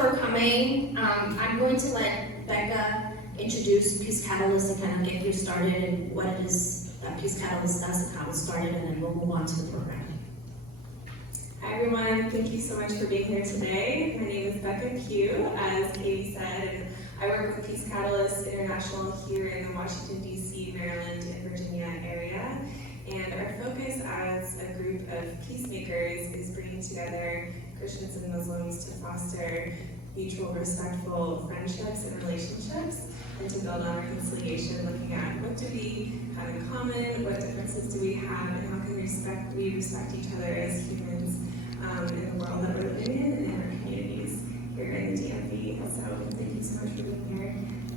for coming. I'm going to let Becca introduce Peace Catalyst and kind of get you started and what it is that Peace Catalyst does and how it started, and then we'll move on to the program. Hi everyone, thank you so much for being here today. My name is Becca Pugh, as Katie said, and I work with Peace Catalyst International here in the Washington, D.C., Maryland, and Virginia area. And our focus as a group of peacemakers is bringing together Christians and Muslims to foster mutual, respectful friendships and relationships, and to build on reconciliation, looking at what do we have in common, what differences do we have, and how can we respect each other as humans in the world that we're living in and in our communities here in the DMV. So thank you so much for being here,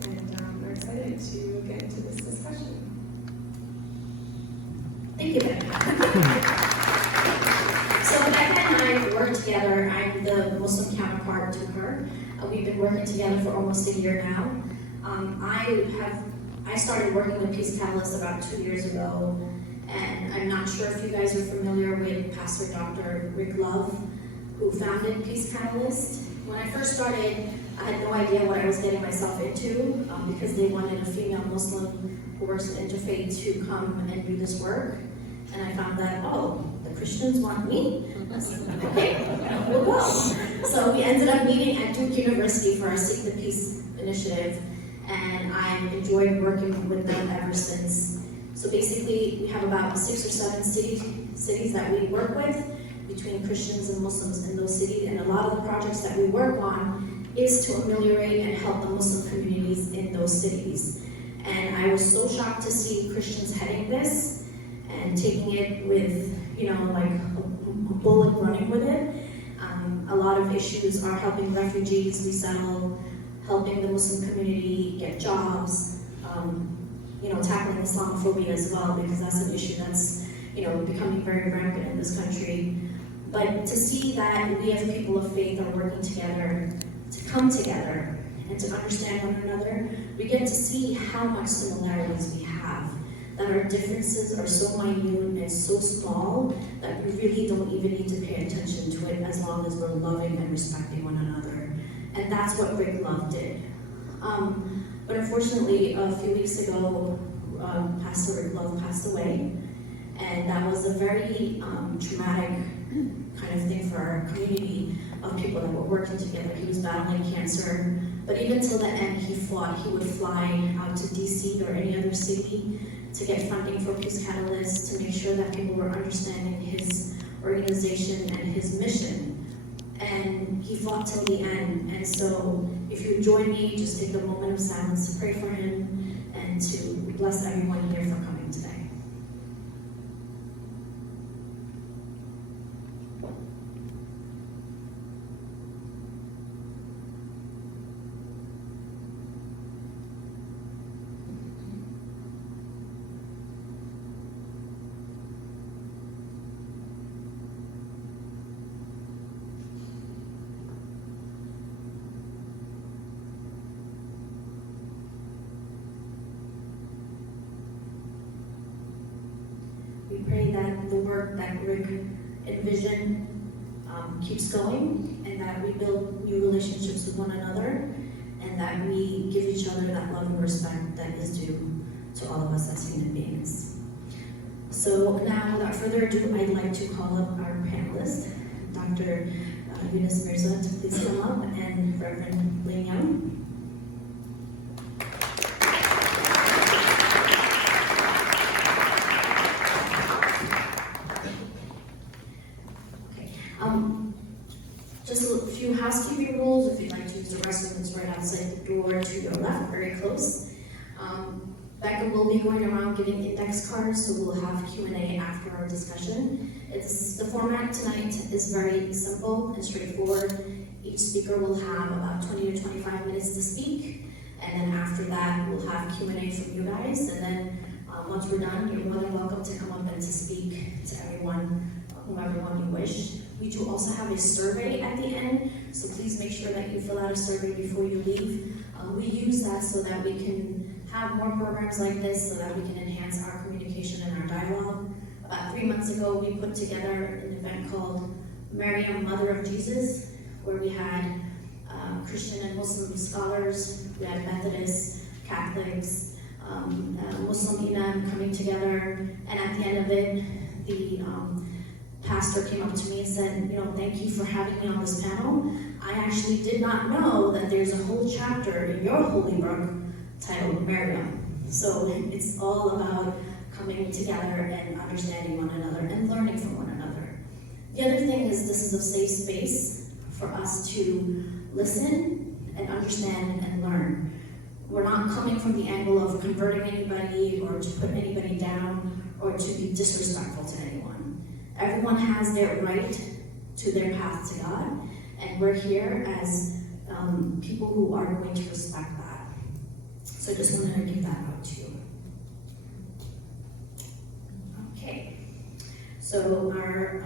and we're excited to get into this discussion. Thank you, Becca. So Becca and I work together. I'm the Muslim counterpart to her. We've been working together for almost a year now. I started working with Peace Catalyst about 2 years ago, and I'm not sure if you guys are familiar with Pastor Dr. Rick Love, who founded Peace Catalyst. When I first started, I had no idea what I was getting myself into because they wanted a female Muslim who works in interfaith to come and do this work. And I found that, oh, the Christians want me? Okay, we'll go. So we ended up meeting at Duke University for our Seek the Peace initiative, and I enjoyed working with them ever since. So basically, we have about 6 or 7 cities that we work with between Christians and Muslims in those cities, and a lot of the projects that we work on is to ameliorate and help the Muslim communities in those cities. And I was so shocked to see Christians heading this and taking it with, like a bullet running with it. A lot of issues are helping refugees resettle, helping the Muslim community get jobs, tackling Islamophobia as well, because that's an issue that's, becoming very rampant in this country. But to see that we as people of faith are working together, to come together, and to understand one another, we get to see how much similarities we have, that our differences are so minute and so small that we really don't even need to pay attention to it as long as we're loving and respecting one another. And that's what Rick Love did. But unfortunately, a few weeks ago, Pastor Rick Love passed away, and that was a very traumatic kind of thing for our community of people that were working together. He was battling cancer, but even till the end, he fought. He would fly out to DC or any other city to get funding for Peace Catalyst, to make sure that people were understanding his organization and his mission. And he fought till the end. And so if you join me, just take a moment of silence to pray for him and to bless everyone here for coming today. We pray that the work that Rick envisioned keeps going, and that we build new relationships with one another, and that we give each other that love and respect that is due to all of us as human beings. So now, without further ado, I'd like to call up our panelist, Dr. Younus Mirza, to please come up, and Reverend Blane. Just a few housekeeping rules. If you'd like to use the restroom, it's right outside the door to your left, very close. Becca will be going around giving index cards, so we'll have Q&A after our discussion. The format tonight is very simple and straightforward. Each speaker will have about 20 to 25 minutes to speak, and then after that, we'll have Q&A from you guys, and then once we're done, you're more than welcome to come up and to speak to everyone, whomever one you wish. We do also have a survey at the end, so please make sure that you fill out a survey before you leave. We use that so that we can have more programs like this, so that we can enhance our communication and our dialogue. About 3 months ago, we put together an event called Mary, Mother of Jesus, where we had Christian and Muslim scholars, we had Methodists, Catholics, Muslim imam coming together, and at the end of it, the pastor came up to me and said, thank you for having me on this panel. I actually did not know that there's a whole chapter in your holy book titled Miriam. So it's all about coming together and understanding one another and learning from one another. The other thing is this is a safe space for us to listen and understand and learn. We're not coming from the angle of converting anybody or to put anybody down or to be disrespectful to anyone. Everyone has their right to their path to God, and we're here as people who are going to respect that. So I just wanted to give that out to you. Okay, so our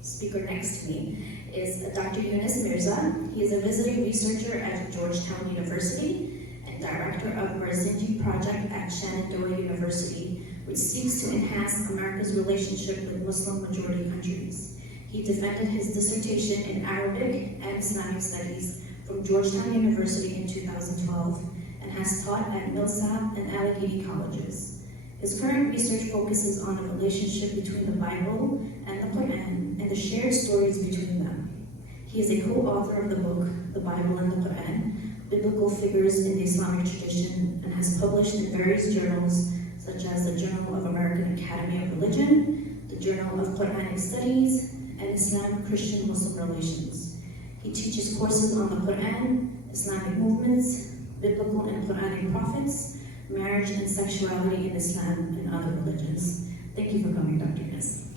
speaker next to me is Dr. Younus Mirza. He is a visiting researcher at Georgetown University and director of Mirza Project at Shenandoah University, which seeks to enhance America's relationship with Muslim-majority countries. He defended his dissertation in Arabic and Islamic Studies from Georgetown University in 2012 and has taught at Millsap and Allegheny colleges. His current research focuses on the relationship between the Bible and the Quran and the shared stories between them. He is a co-author of the book, The Bible and the Quran, Biblical Figures in the Islamic Tradition, and has published in various journals such as the Journal of American Academy of Religion, the Journal of Quranic Studies, and Islam-Christian Muslim Relations. He teaches courses on the Quran, Islamic movements, biblical and Quranic prophets, marriage and sexuality in Islam and other religions. Thank you for coming, Dr. Younus.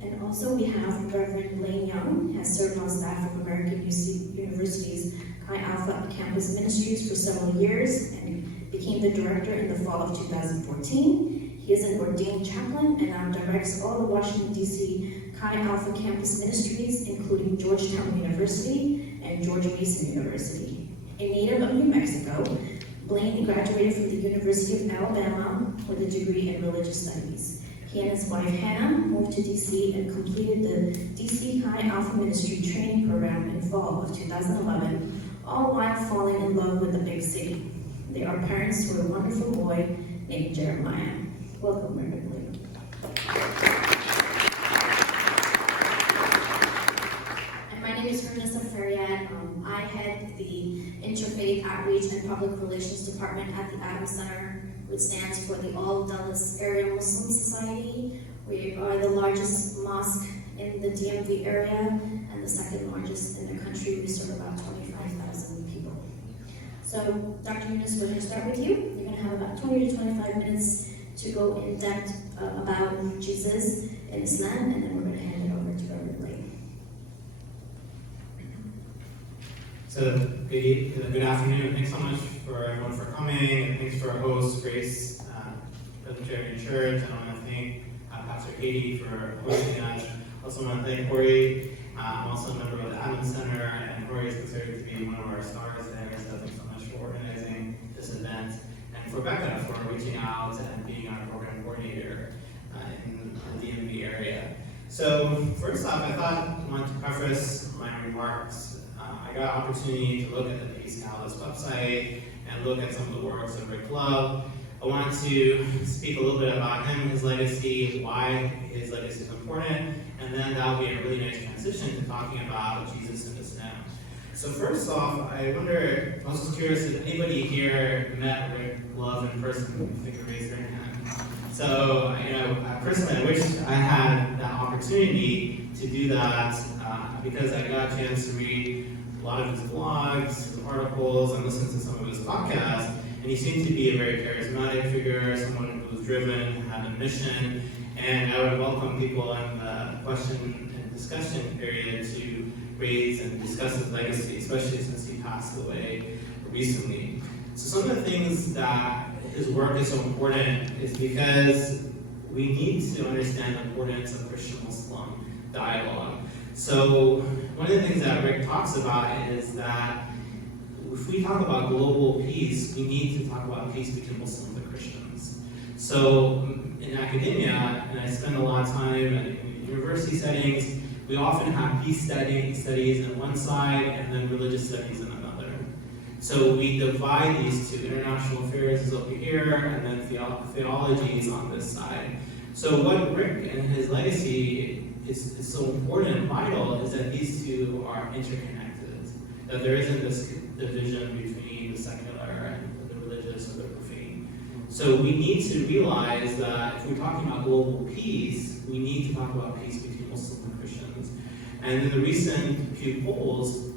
And also we have Reverend Blane Young, has served on staff of American University's Chi Alpha Campus Ministries for several years and became the director in the fall of 2014. He is an ordained chaplain and now directs all the Washington, D.C. Chi Alpha Campus Ministries, including Georgetown University and George Mason University. A native of New Mexico, Blane graduated from the University of Alabama with a degree in religious studies. He and his wife Hannah moved to DC and completed the DC Chi Alpha Ministry training program in fall of 2011, all while falling in love with the big city. They are parents to a wonderful boy named Jeremiah. Welcome, Reverend Blane. And my name is Hurunnessa Fariad. I head the Interfaith Outreach and Public Relations Department at the Adams Center, which stands for the All Dulles Area Muslim Society. We are the largest mosque in the DMV area and the second largest in the country. We serve about 25,000 people. So, Dr. Younus, we're going to start with you. You're going to have about 20 to 25 minutes to go in depth about Jesus in Islam, and then we're going to hand it over to Reverend Blane. So, good afternoon. Thanks so much for everyone for coming, and thanks to our host, Grace, Presbyterian Church. I want to thank Pastor Katie for hosting us. I also want to thank Corey. I'm also a member of the Adams Center, and Corey is considered to be one of our stars there, so thanks so much for organizing this event. And for Becca for reaching out and being our program coordinator in the DMV area. So first off, I thought I wanted to preface my remarks. I got an opportunity to look at the Peace Catalyst website and look at some of the works of Rick Love. I wanted to speak a little bit about him, his legacy, why his legacy is important, and then that'll be a really nice transition to talking about Jesus and Islam. So first off, I wonder, I was just curious if anybody here met Rick Love in person, if they could raise their hand. So, personally, I wish I had that opportunity to do that because I got a chance to read a lot of his blogs, his articles, and listen to some of his podcasts. And he seemed to be a very charismatic figure, someone who was driven, had a mission, and I would welcome people in the question and discussion period to raise and discuss his legacy, especially since he passed away recently. So some of the things that his work is so important is because we need to understand the importance of Christian-Muslim dialogue. So one of the things that Rick talks about is that if we talk about global peace, we need to talk about peace between Muslims and Christians. So in academia, and I spend a lot of time in university settings, we often have peace studies on one side and then religious studies on another. So we divide these two. International affairs is over here, and then theology is on this side. So what Rick and his legacy is so important and vital is that these two are interconnected, that there isn't this division between the secular and the religious or the profane. So we need to realize that if we're talking about global peace, we need to talk about peace between Muslims and Christians. And in the recent Pew polls,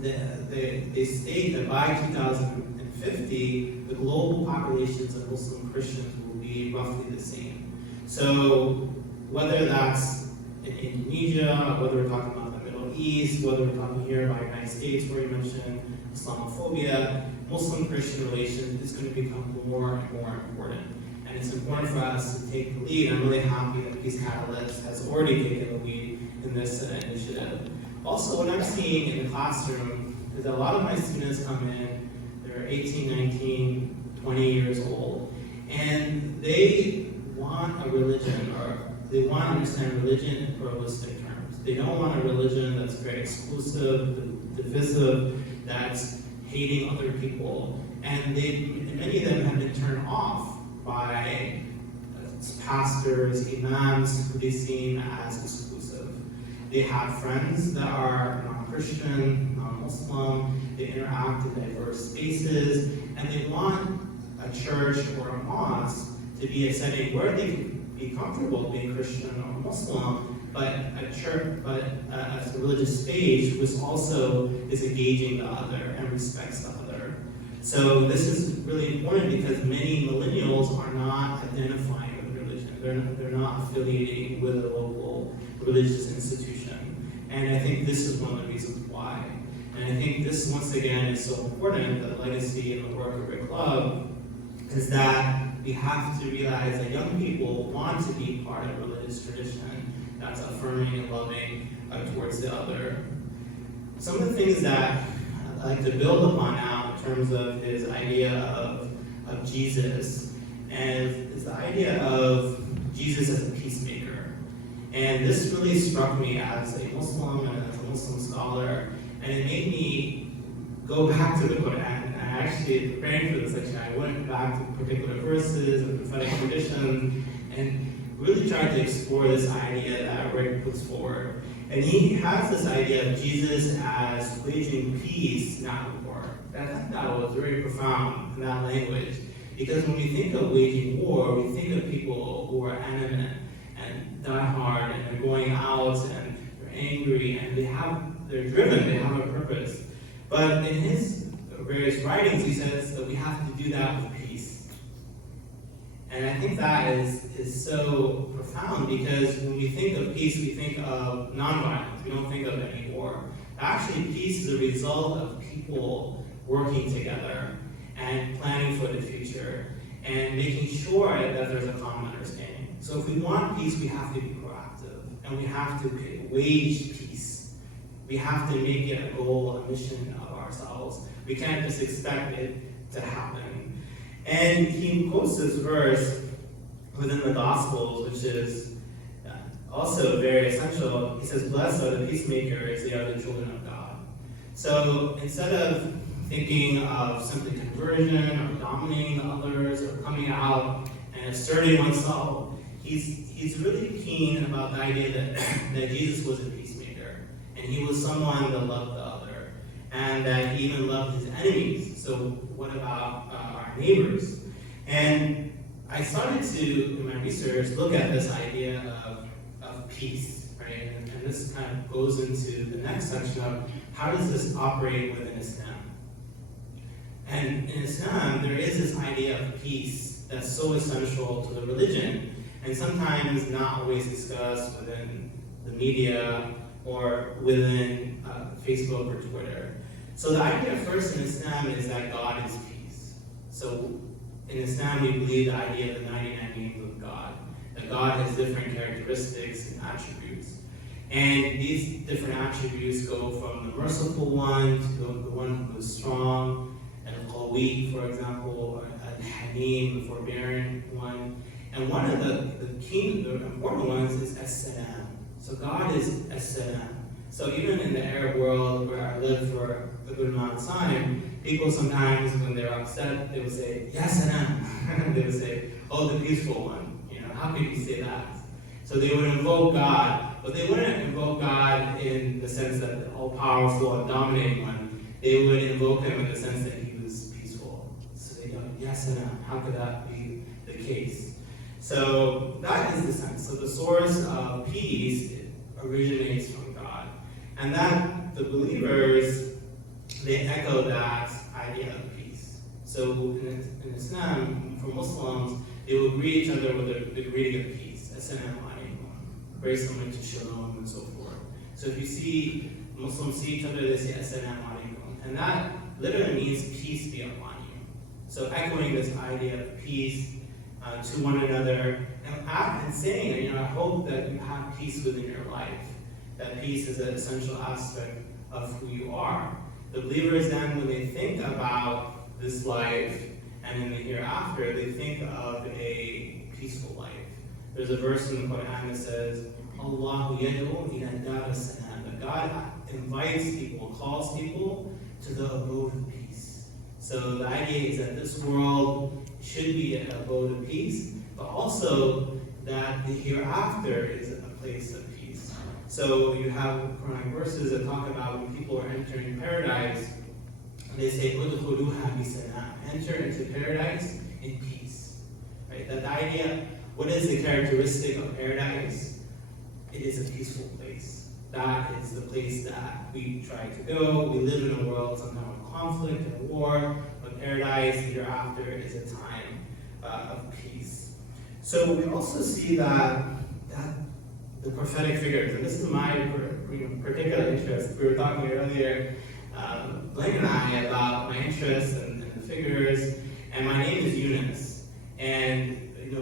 they state that by 2050, the global populations of Muslim Christians will be roughly the same. So whether that's in Indonesia, whether we're talking about the Middle East, whether we're talking here about the United States where you mentioned Islamophobia, Muslim-Christian relations is going to become more and more important. And it's important for us to take the lead. I'm really happy that Peace Catalyst has already taken the lead in this initiative. Also, what I'm seeing in the classroom is that a lot of my students come in, they're 18, 19, 20 years old, and they want a religion, or they want to understand religion in pluralistic terms. They don't want a religion that's very exclusive, divisive, that's hating other people. And many of them have been turned off by pastors, imams, who they see as exclusive. They have friends that are non-Christian, non-Muslim, they interact in diverse spaces, and they want a church or a mosque to be a setting where they can be comfortable being Christian or Muslim, but a church, but a religious space which also is engaging the other and respects the other. So this is really important because many millennials are not identifying with religion. They're not affiliating with a local religious institution. And I think this is one of the reasons why. And I think this, once again, is so important, the legacy and the work of Rick Love, is that we have to realize that young people want to be part of a religious tradition that's affirming and loving towards the other. Some of the things that I'd like to build upon now in terms of his idea of Jesus, and is the idea of Jesus as a peacemaker. And this really struck me as a Muslim and as a Muslim scholar, and it made me go back to the Quran. And I actually, preparing for this section, I went back to particular verses and prophetic traditions, and really tried to explore this idea that Rick puts forward. And he has this idea of Jesus as waging peace, not war. And I thought that was very profound in that language. Because when we think of waging war, we think of people who are animate and die hard, and they're going out and they're angry and they're driven, they have a purpose. But in his various writings, he says that we have to do that with peace. And I think that is so profound, because when we think of peace, we think of nonviolence. We don't think of any war. Actually, peace is a result of people working together and planning for the future and making sure that there's a common understanding. So if we want peace, we have to be proactive, and we have to wage peace. We have to make it a goal, a mission of ourselves. We can't just expect it to happen. And he quotes this verse within the Gospels, which is also very essential. He says, "Blessed are the peacemakers, they are the children of God." So instead of thinking of simply conversion or dominating others or coming out and asserting oneself, he's really keen about the idea that Jesus was a peacemaker, and he was someone that loved the other, and that he even loved his enemies. So what about our neighbors? And I started to, in my research, look at this idea of peace, right? And this kind of goes into the next section of how does this operate within Islam? And in Islam, there is this idea of peace that's so essential to the religion, and sometimes not always discussed within the media or within Facebook or Twitter. So the idea first in Islam is that God is peace. So in Islam, we believe the idea of the 99 names of God, that God has different characteristics and attributes. And these different attributes go from the merciful one to the one who is strong, and Al-Qawwam, weak, for example, a halim, the forbearing one. And one of the important ones is as-salam. So God is as-salam. So even in the Arab world where I lived for a good amount of time, people sometimes, when they're upset, they would say, Ya salam. They would say, oh, the peaceful one. How could you say that? So they would invoke God, but they wouldn't invoke God in the sense that the all-powerful and dominating one. They would invoke him in the sense that he was peaceful. So they go, Ya salam. How could that be the case? So that is the sense. So the source of peace originates from God. And that the believers, they echo that idea of peace. So in Islam, for Muslims, they will greet each other with the greeting of peace. Assalamu alaikum. Very similar to shalom and so forth. So if you see Muslims see each other, they say assalamu alaikum. And that literally means peace be upon you. So echoing this idea of peace to one another, and saying, I hope that you have peace within your life. That peace is an essential aspect of who you are. The believers then, when they think about this life and in the hereafter, they think of a peaceful life. There's a verse in the Quran that says, Allahu yad'u ila dar as-salam. That God invites people, calls people to the abode of peace. So the idea is that this world should be an abode of peace, but also that the hereafter is a place of peace. So you have Quranic verses that talk about when people are entering paradise, they say, "Udkhuluha bisalam." Enter into paradise in peace. Right? That the idea, what is the characteristic of paradise? It is a peaceful place. That is the place that we try to go. We live in a world sometimes of conflict and war, but paradise hereafter is a time of peace. So we also see that the prophetic figures, and this is my particular interest. We were talking earlier, Blane and I, about my interest in the figures, and my name is Younus. And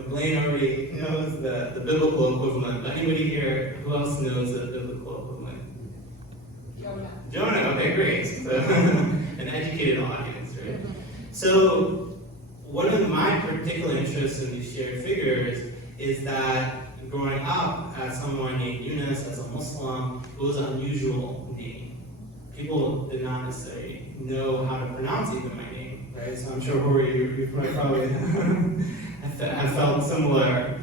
Blane already knows the biblical equivalent, but anybody here, who else knows the biblical equivalent? Jonah, okay, great. So, an educated audience, right? So, one of my particular interests in these shared figures is that growing up as someone named Younus, as a Muslim, it was an unusual name. People did not necessarily know how to pronounce even my name, right? So I'm sure you probably have felt similar.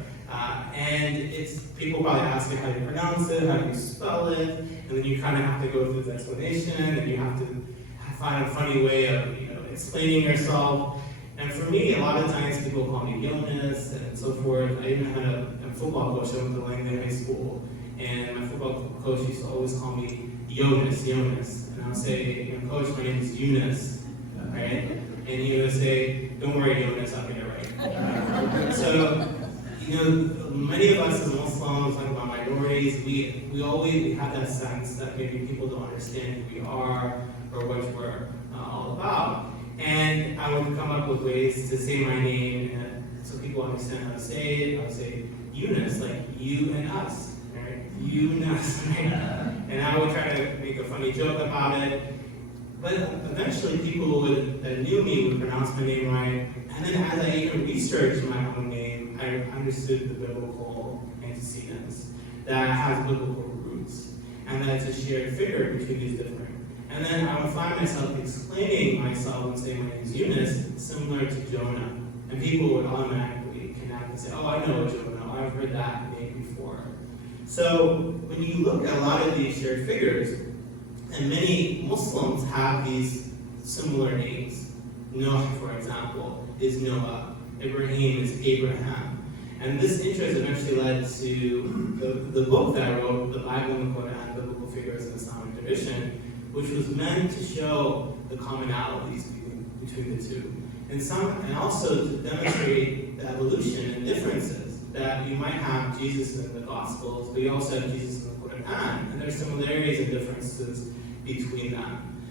And people probably ask you how you pronounce it, how do you spell it, and then you kind of have to go through the explanation, and you have to find a funny way of explaining yourself. And for me, a lot of times people call me Younus and so forth. I even had a football coach I went to Blane in high school, and my football coach used to always call me Younus. And I would say, Coach, my name is Younus, right? And he would say, don't worry, Younus, I'll get it right. So, many of us as Muslims, like about minorities, we have that sense that maybe people don't understand who we are or what we're all about. And I would come up with ways to say my name so people understand how to say it. I would say Younus, like you and us, right? Younus, right? And I would try to make a funny joke about it. But eventually people that knew me would pronounce my name right. And then as I even researched my own name, I understood the biblical antecedents, that has biblical roots, and that it's a shared figure between these different. And then I would find myself explaining myself and saying my name is Younus, similar to Jonah. And people would automatically connect and say, oh, I know Jonah, I've heard that name before. So when you look at a lot of these shared figures, and many Muslims have these similar names. Noah, for example, is Noah. Ibrahim is Abraham. And this interest eventually led to the book that I wrote, the Bible and the Quran, Biblical Figures in Islamic Tradition, which was meant to show the commonalities between the two. And also to demonstrate the evolution and differences that you might have Jesus in the Gospels, but you also have Jesus in the Quran, and there's similarities and differences between them.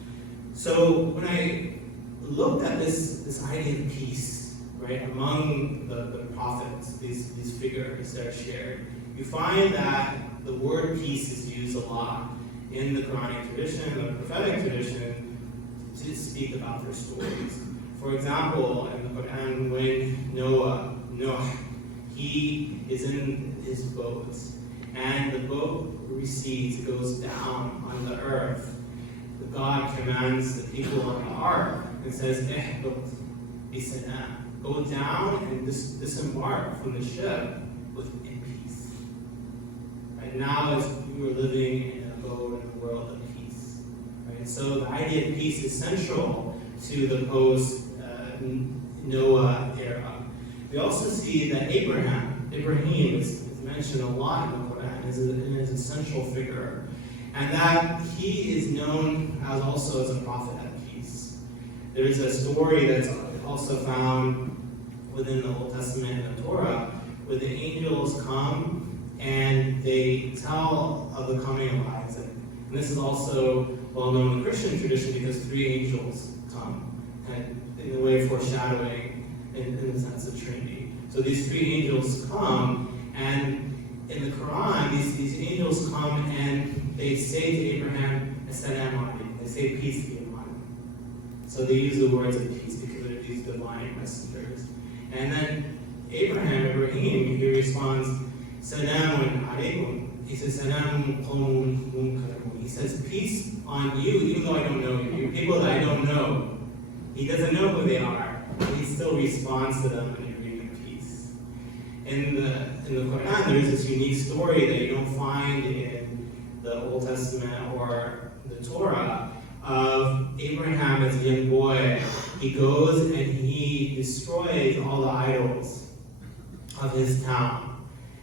So when I looked at this idea of peace, right, among the prophets, these figures that are shared, you find that the word peace is used a lot in the Quranic tradition, the prophetic tradition, to speak about their stories. For example, in the Quran, when Noah, he is in his boat, and the boat recedes, goes down on the earth. God commands the people on the ark and says, go down and disembark from the ship in peace. Right now, as we are living in a boat in a world of peace. Right? So the idea of peace is central to the post-Noah era. We also see that Ibrahim is mentioned a lot in the Quran as a central figure, and that he is known as also as a prophet of peace. There's a story that's also found within the Old Testament and the Torah, where the angels come and they tell of the coming of Isaac. And this is also well known in the Christian tradition because 3 angels come, and in a way foreshadowing in the sense of Trinity. So these 3 angels come, and in the Quran, these angels come and they say to Abraham, Assalamu alaikum. They say, peace be upon you. So they use the words of peace because they're these divine messengers. And then Ibrahim, he responds, Salamun alaikum. He says, Salamun qawmun munkaramun. He says, peace on you, even though I don't know you. You're people that I don't know. He doesn't know who they are, but he still responds to them in a greeting of peace. In the Quran, there's this unique story that you don't find in the Old Testament or the Torah of Abraham as a young boy. He goes and he destroys all the idols of his town.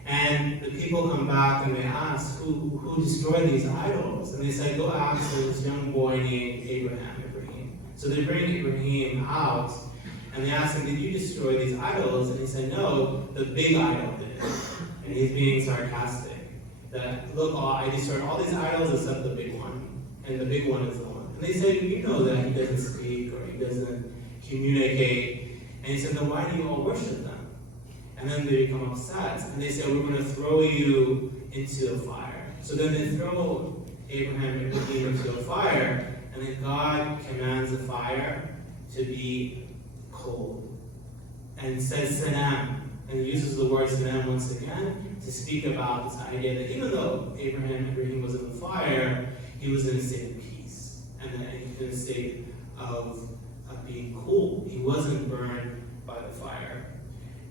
And the people come back and they ask, who destroyed these idols? And they say, go ask this young boy named Ibrahim. So they bring Ibrahim out, and they ask him, did you destroy these idols? And he said, no, the big idol did. And he's being sarcastic. That, look, I destroyed all these idols except the big one. And the big one is the one. And they say, you know that he doesn't speak or he doesn't communicate. And he said, then why do you all worship them? And then they become upset. And they say, we're going to throw you into a fire. So then they throw Abraham into a fire. And then God commands the fire to be cold. And says salam. And uses the word salam once again to speak about this idea that even though Ibrahim was in the fire, he was in a state of peace. And in a state of being cool. He wasn't burned by the fire.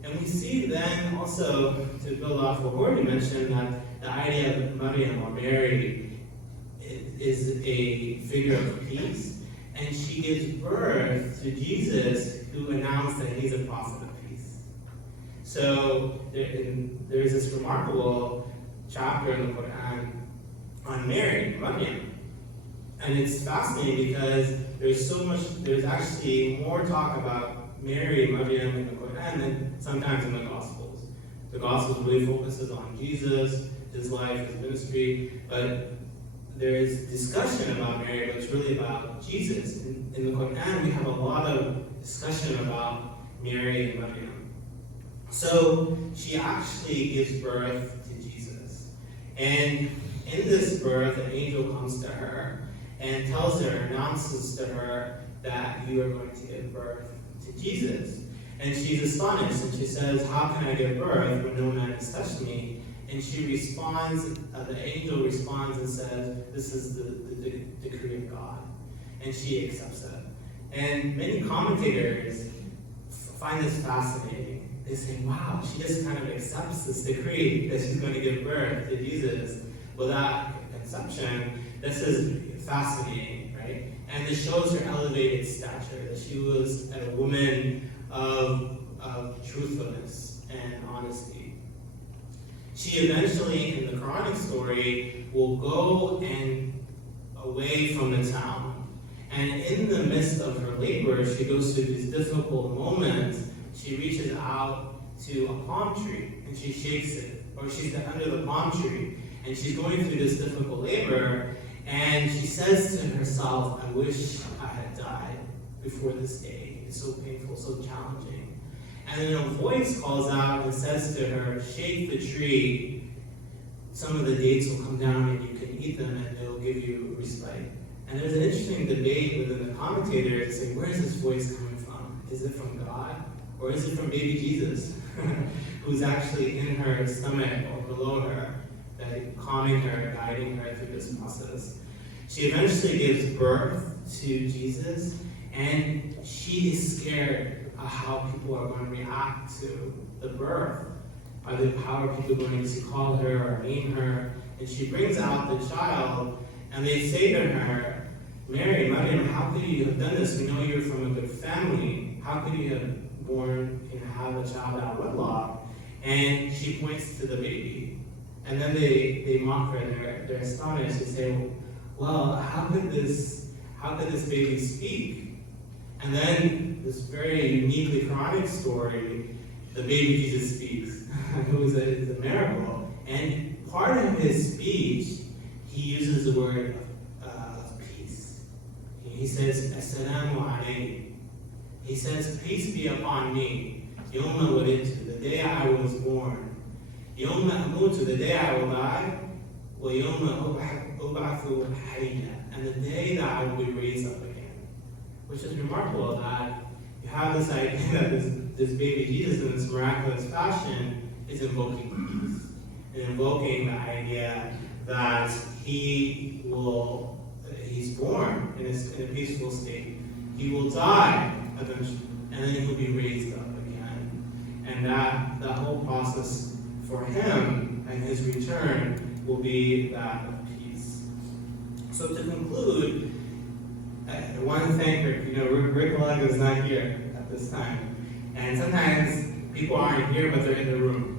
And we see then also, to build off what already mentioned, that the idea of Maryam or Mary is a figure of peace, and she gives birth to Jesus, who announced that he's a prophet of peace. So there's this remarkable chapter in the Quran on Mary, Maryam. And it's fascinating because there's actually more talk about Mary and Maryam in the Quran than sometimes in the Gospels. The Gospels really focuses on Jesus, his life, his ministry, but there is discussion about Mary, but it's really about Jesus. In the Quran, we have a lot of discussion about Mary and Maryam. So she actually gives birth to Jesus. And in this birth, an angel comes to her and tells her, announces to her that you are going to give birth to Jesus. And she's astonished, and she says, how can I give birth when no man has touched me? And she responds, the angel responds and says, this is the decree of God. And she accepts it. And many commentators find this fascinating. They say, wow, she just kind of accepts this decree that she's going to give birth to Jesus without conception. This is fascinating, right? And this shows her elevated stature, that she was a woman of truthfulness and honesty. She eventually, in the Quranic story, will go away from the town. And in the midst of her labor, she goes through these difficult moments. She reaches out to a palm tree, and she shakes it. Or she's under the palm tree, and she's going through this difficult labor, and she says to herself, I wish I had died before this day. It's so painful, so challenging. And then a voice calls out and says to her, shake the tree. Some of the dates will come down and you can eat them and they'll give you respite. And there's an interesting debate within the commentators saying, where is this voice coming from? is it from God? Or is it from baby Jesus, who's actually in her stomach or below her, that calming her, guiding her through this process? She eventually gives birth to Jesus, and she is scared of how people are going to react to the birth. How are people going to call her or name her? And she brings out the child, and they say to her, Mary, Maryam, how could you have done this? We know you're from a good family. How could you have born and have a child out of wedlock? And she points to the baby. And then they mock her, they're astonished. They say, well, how could this baby speak? And then this very uniquely Quranic story, the baby Jesus speaks. It was a miracle. And part of his speech, he uses the word of peace. He says, Assalamu alaykum. He says, peace be upon me. Yawma wulidtu, the day I was born. Yawma amutu, the day I will die. Wa yawma ub'athu hayya, and the day that I will be raised up again. Which is remarkable that you have this idea that this baby Jesus in this miraculous fashion is invoking peace. And invoking the idea that he's born in a peaceful state. He will die eventually, and then he'll be raised up again. And that whole process for him and his return will be that of peace. So to conclude, I want to thank Rick Lug is not here at this time. And sometimes people aren't here, but they're in the room.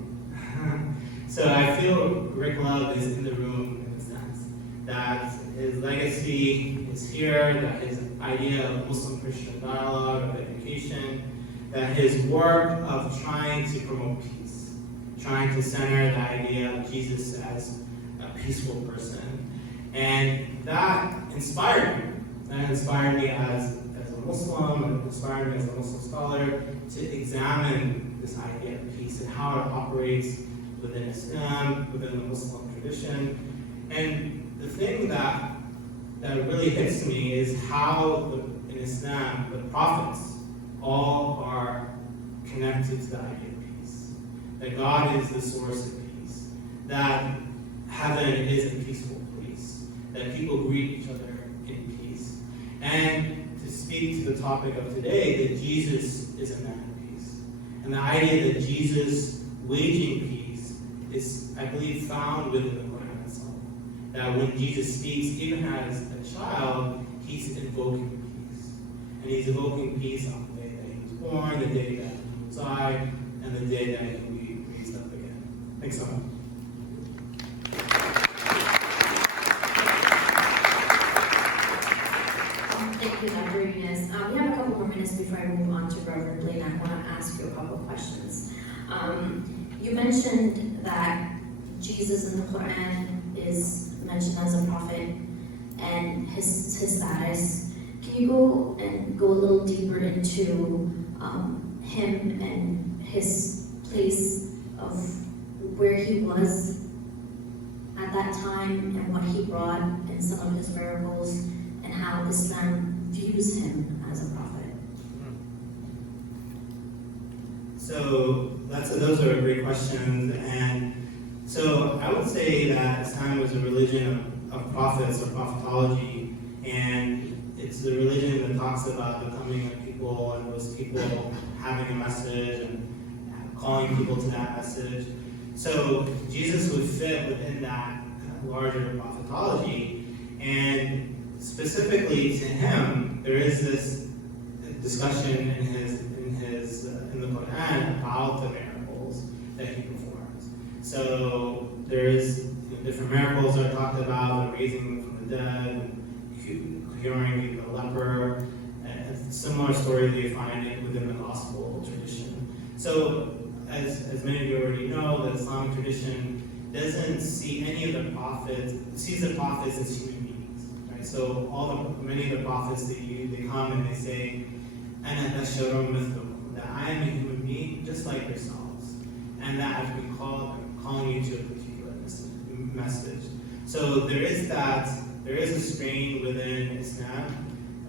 So I feel Rick Love is in the room in a sense, that his legacy is here, that his idea of Muslim-Christian dialogue, of education, that his work of trying to promote peace, trying to center the idea of Jesus as a peaceful person. And that inspired me. That inspired me as a Muslim, and inspired me as a Muslim scholar to examine this idea of peace and how it operates within Islam, within the Muslim tradition. And the thing that really hits me is how in Islam the prophets all are connected to the idea of peace. That God is the source of peace. That heaven is a peaceful place. That people greet each other in peace. And to speak to the topic of today, that Jesus is a man of peace. And the idea that Jesus waging peace is, I believe, found within the Quran itself. That when Jesus speaks, even as a child, he's invoking peace. And he's invoking peace on the day that he was born, the day that he will die, and the day that he will be raised up again. Thanks so much. Thank you, Dr. Younus. We have a couple more minutes before I move on to Reverend Blane. I want to ask you a couple questions. You mentioned that Jesus in the Quran is mentioned as a prophet and his status. Can you go a little deeper into him and his place of where he was at that time and what he brought and some of his miracles and how Islam views him as a prophet? So those are great questions, and so I would say that Islam was a religion of prophets or prophetology, and it's a religion that talks about the coming of people and those people having a message and calling people to that message. So Jesus would fit within that larger prophetology, and specifically to him, there is this discussion in the Quran about the miracles that he performs. So there is different miracles that are talked about, the raising from the dead, curing the leper, and a similar story that you find within the gospel tradition. So as many of you already know, the Islamic tradition doesn't see any of the prophets, sees the prophets as human beings. Right? So many of the prophets, they come and they say, "Ana basharun mithlukum," that I am a human being just like yourselves, and that I've been calling you to a particular message. So there is a strain within Islam,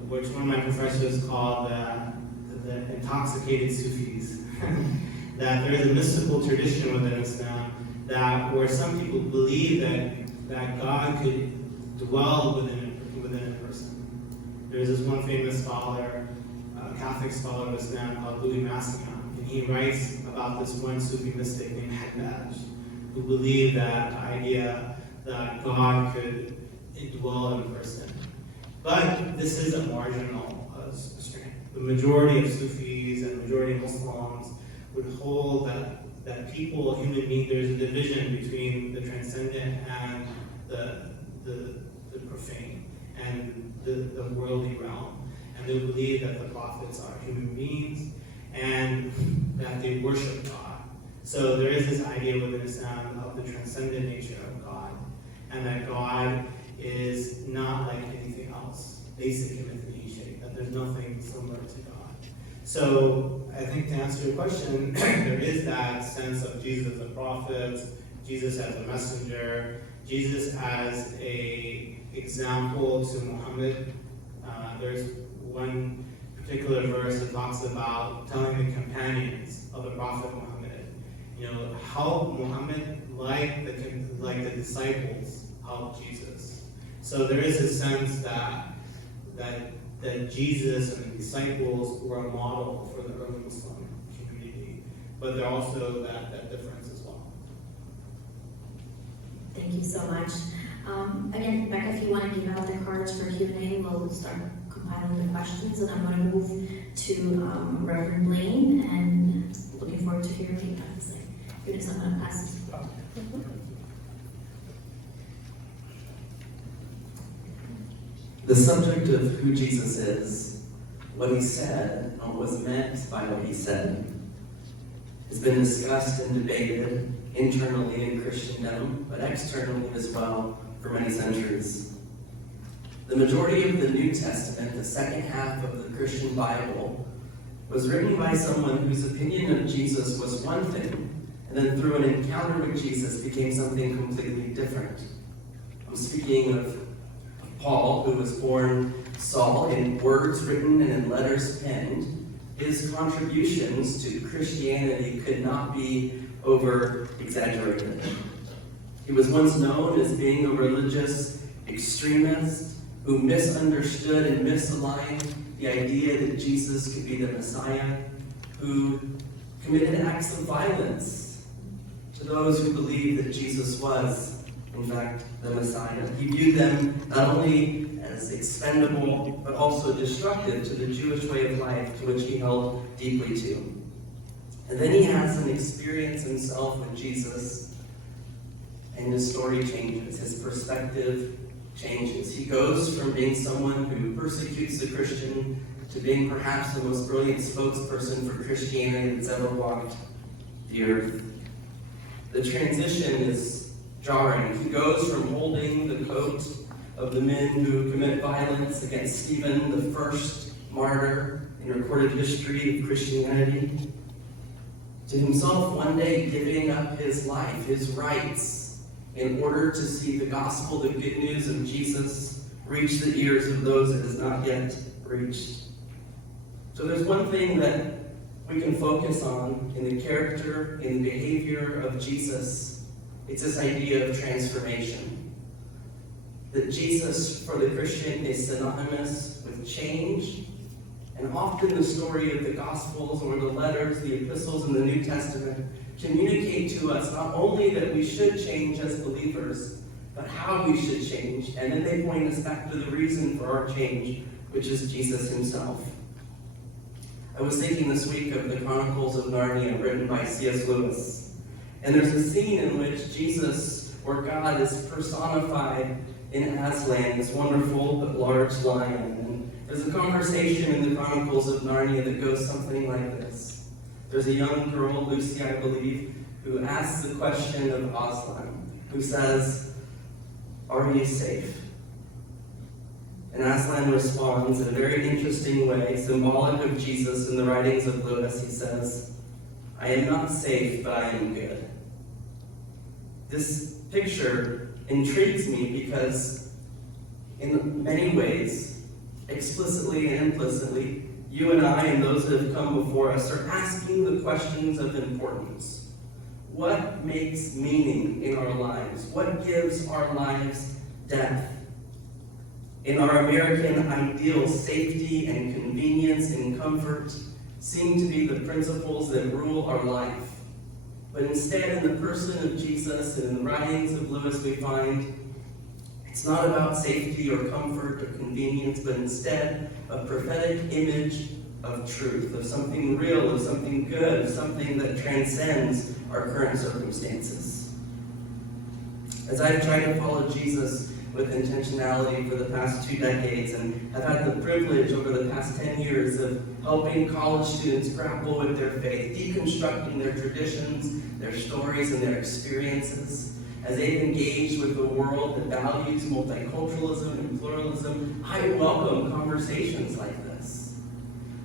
which one of my professors called the the intoxicated Sufis. That there is a mystical tradition within Islam that where some people believe that God could dwell within a person. There's this one famous scholar, Catholic scholar of Islam called Louis Massignon, and he writes about this one Sufi mystic named Haddad, who believed that idea that God could dwell in a person. But this is a marginal strand. The majority of Sufis and majority of Muslims would hold that people, human beings, there's a division between the transcendent and the profane and the worldly realm. And they believe that the prophets are human beings and that they worship God. So there is this idea within Islam of the transcendent nature of God, and that God is not like anything else, basic and shape, that there's nothing similar to God. So I think to answer your question, there is that sense of Jesus as a prophet, Jesus as a messenger, Jesus as an example to Muhammad. There's one particular verse that talks about telling the companions of the Prophet Muhammad, how Muhammad, like the disciples, helped Jesus. So there is a sense that Jesus and the disciples were a model for the early Muslim community, but there also that difference as well. Thank you so much. Again, Becca, if you want to give out the cards for Q&A, we'll start compiling the questions, and I'm going to move to Reverend Blane, and looking forward to hearing what you have to say. Younus, I'm going to pass this. The subject of who Jesus is, what he said, and what was meant by what he said, has been discussed and debated internally in Christendom, but externally as well for many centuries. The majority of the New Testament, the second half of the Christian Bible, was written by someone whose opinion of Jesus was one thing, and then through an encounter with Jesus became something completely different. I'm speaking of Paul, who was born Saul, in words written and in letters penned. His contributions to Christianity could not be over-exaggerated. He was once known as being a religious extremist who misunderstood and misaligned the idea that Jesus could be the Messiah, who committed acts of violence to those who believed that Jesus was, in fact, the Messiah. He viewed them not only as expendable, but also destructive to the Jewish way of life, to which he held deeply to. And then he has an experience himself with Jesus, and his story changes. His perspective changes. He goes from being someone who persecutes the Christian to being perhaps the most brilliant spokesperson for Christianity that's ever walked the earth. The transition is jarring. He goes from holding the coat of the men who commit violence against Stephen, the first martyr in recorded history of Christianity, to himself one day giving up his life, his rights, in order to see the gospel, the good news of Jesus, reach the ears of those it has not yet reached. So there's one thing that we can focus on in the character, in the behavior of Jesus. It's this idea of transformation. That Jesus, for the Christian, is synonymous with change. And often the story of the Gospels or the letters, the epistles in the New Testament, communicate to us not only that we should change as believers, but how we should change. And then they point us back to the reason for our change, which is Jesus himself. I was thinking this week of the Chronicles of Narnia, written by C.S. Lewis. And there's a scene in which Jesus, or God, is personified in Aslan, this wonderful but large lion. And there's a conversation in the Chronicles of Narnia that goes something like this. There's a young girl, Lucy, I believe, who asks the question of Aslan, who says, "Are you safe?" And Aslan responds in a very interesting way, symbolic of Jesus in the writings of Lewis. He says, "I am not safe, but I am good." This picture intrigues me because in many ways, explicitly and implicitly, You and I and those that have come before us are asking the questions of importance. What makes meaning in our lives? What gives our lives depth? In our American ideal, safety and convenience and comfort seem to be the principles that rule our life. But instead, in the person of Jesus and in the writings of Lewis, we find it's not about safety or comfort or convenience, but instead a prophetic image of truth, of something real, of something good, of something that transcends our current circumstances. As I've tried to follow Jesus with intentionality for the past 2 decades and have had the privilege over the past 10 years of helping college students grapple with their faith, deconstructing their traditions, their stories, and their experiences, as they've engaged with the world that values multiculturalism and pluralism, I welcome conversations like this.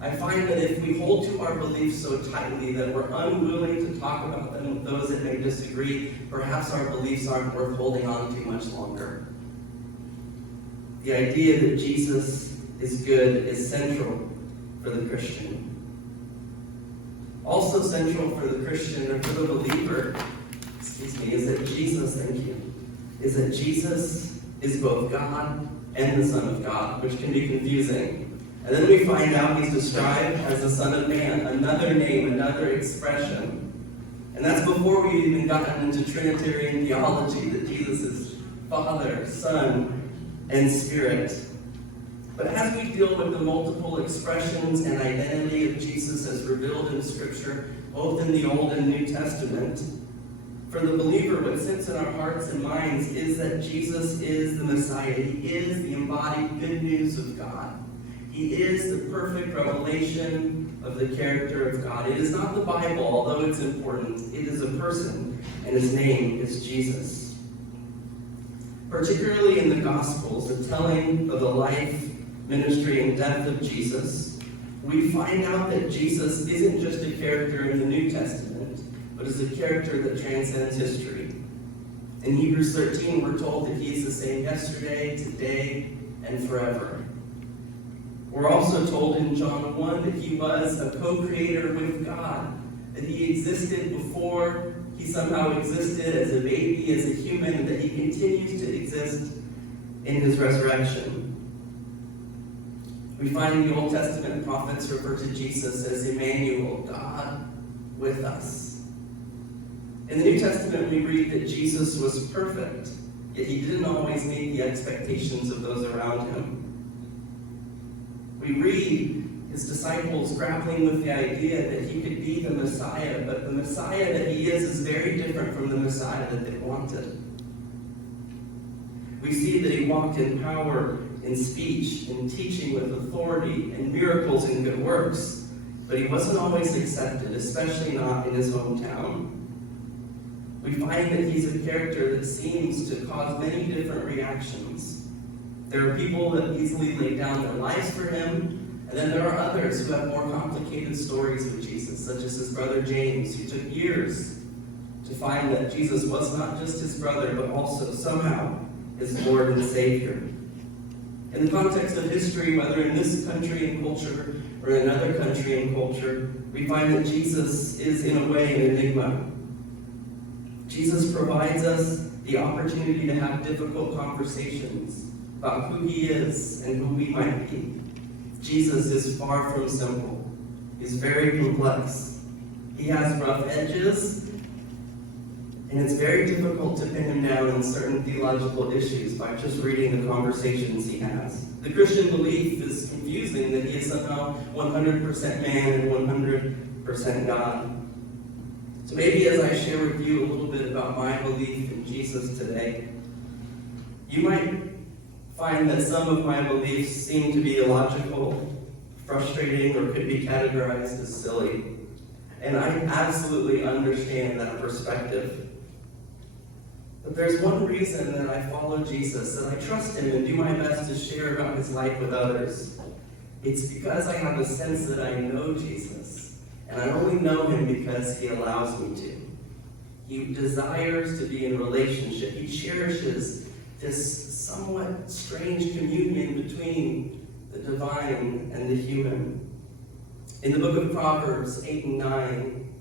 I find that if we hold to our beliefs so tightly that we're unwilling to talk about them with those that may disagree, perhaps our beliefs aren't worth holding on to much longer. The idea that Jesus is good is central for the Christian. Also central for the Christian, or for the believer, is that Jesus, is that Jesus is both God and the Son of God, which can be confusing. And then we find out he's described as the Son of Man, another name, another expression. And that's before we've even gotten into Trinitarian theology, that Jesus is Father, Son, and Spirit. But as we deal with the multiple expressions and identity of Jesus as revealed in Scripture, both in the Old and New Testament, for the believer, what sits in our hearts and minds is that Jesus is the Messiah. He is the embodied good news of God. He is the perfect revelation of the character of God. It is not the Bible, although it's important. It is a person, and his name is Jesus. Particularly in the Gospels, the telling of the life, ministry, and death of Jesus, we find out that Jesus isn't just a character in the New Testament, but is a character that transcends history. In Hebrews 13, we're told that he is the same yesterday, today, and forever. We're also told in John 1 that he was a co-creator with God, that he existed before he somehow existed as a baby, as a human, and that he continues to exist in his resurrection. We find in the Old Testament prophets refer to Jesus as Emmanuel, God with us. In the New Testament, we read that Jesus was perfect, yet he didn't always meet the expectations of those around him. We read his disciples grappling with the idea that he could be the Messiah, but the Messiah that he is very different from the Messiah that they wanted. We see that he walked in power, in speech, in teaching with authority, in miracles and good works, but he wasn't always accepted, especially not in his hometown. We find that he's a character that seems to cause many different reactions. There are people that easily lay down their lives for him, and then there are others who have more complicated stories with Jesus, such as his brother James, who took years to find that Jesus was not just his brother, but also somehow his Lord and Savior. In the context of history, whether in this country and culture or in another country and culture, we find that Jesus is in a way an enigma. Jesus provides us the opportunity to have difficult conversations about who he is and who we might be. Jesus is far from simple. He's very complex. He has rough edges, and it's very difficult to pin him down in certain theological issues by just reading the conversations he has. The Christian belief is confusing that he is somehow 100% man and 100% God. So maybe as I share with you a little bit about my belief in Jesus today, you might find that some of my beliefs seem to be illogical, frustrating, or could be categorized as silly. And I absolutely understand that perspective. But there's one reason that I follow Jesus, that I trust him and do my best to share about his life with others. It's because I have a sense that I know Jesus. And I only know him because he allows me to. He desires to be in a relationship. He cherishes this somewhat strange communion between the divine and the human. In the book of Proverbs 8 and 9,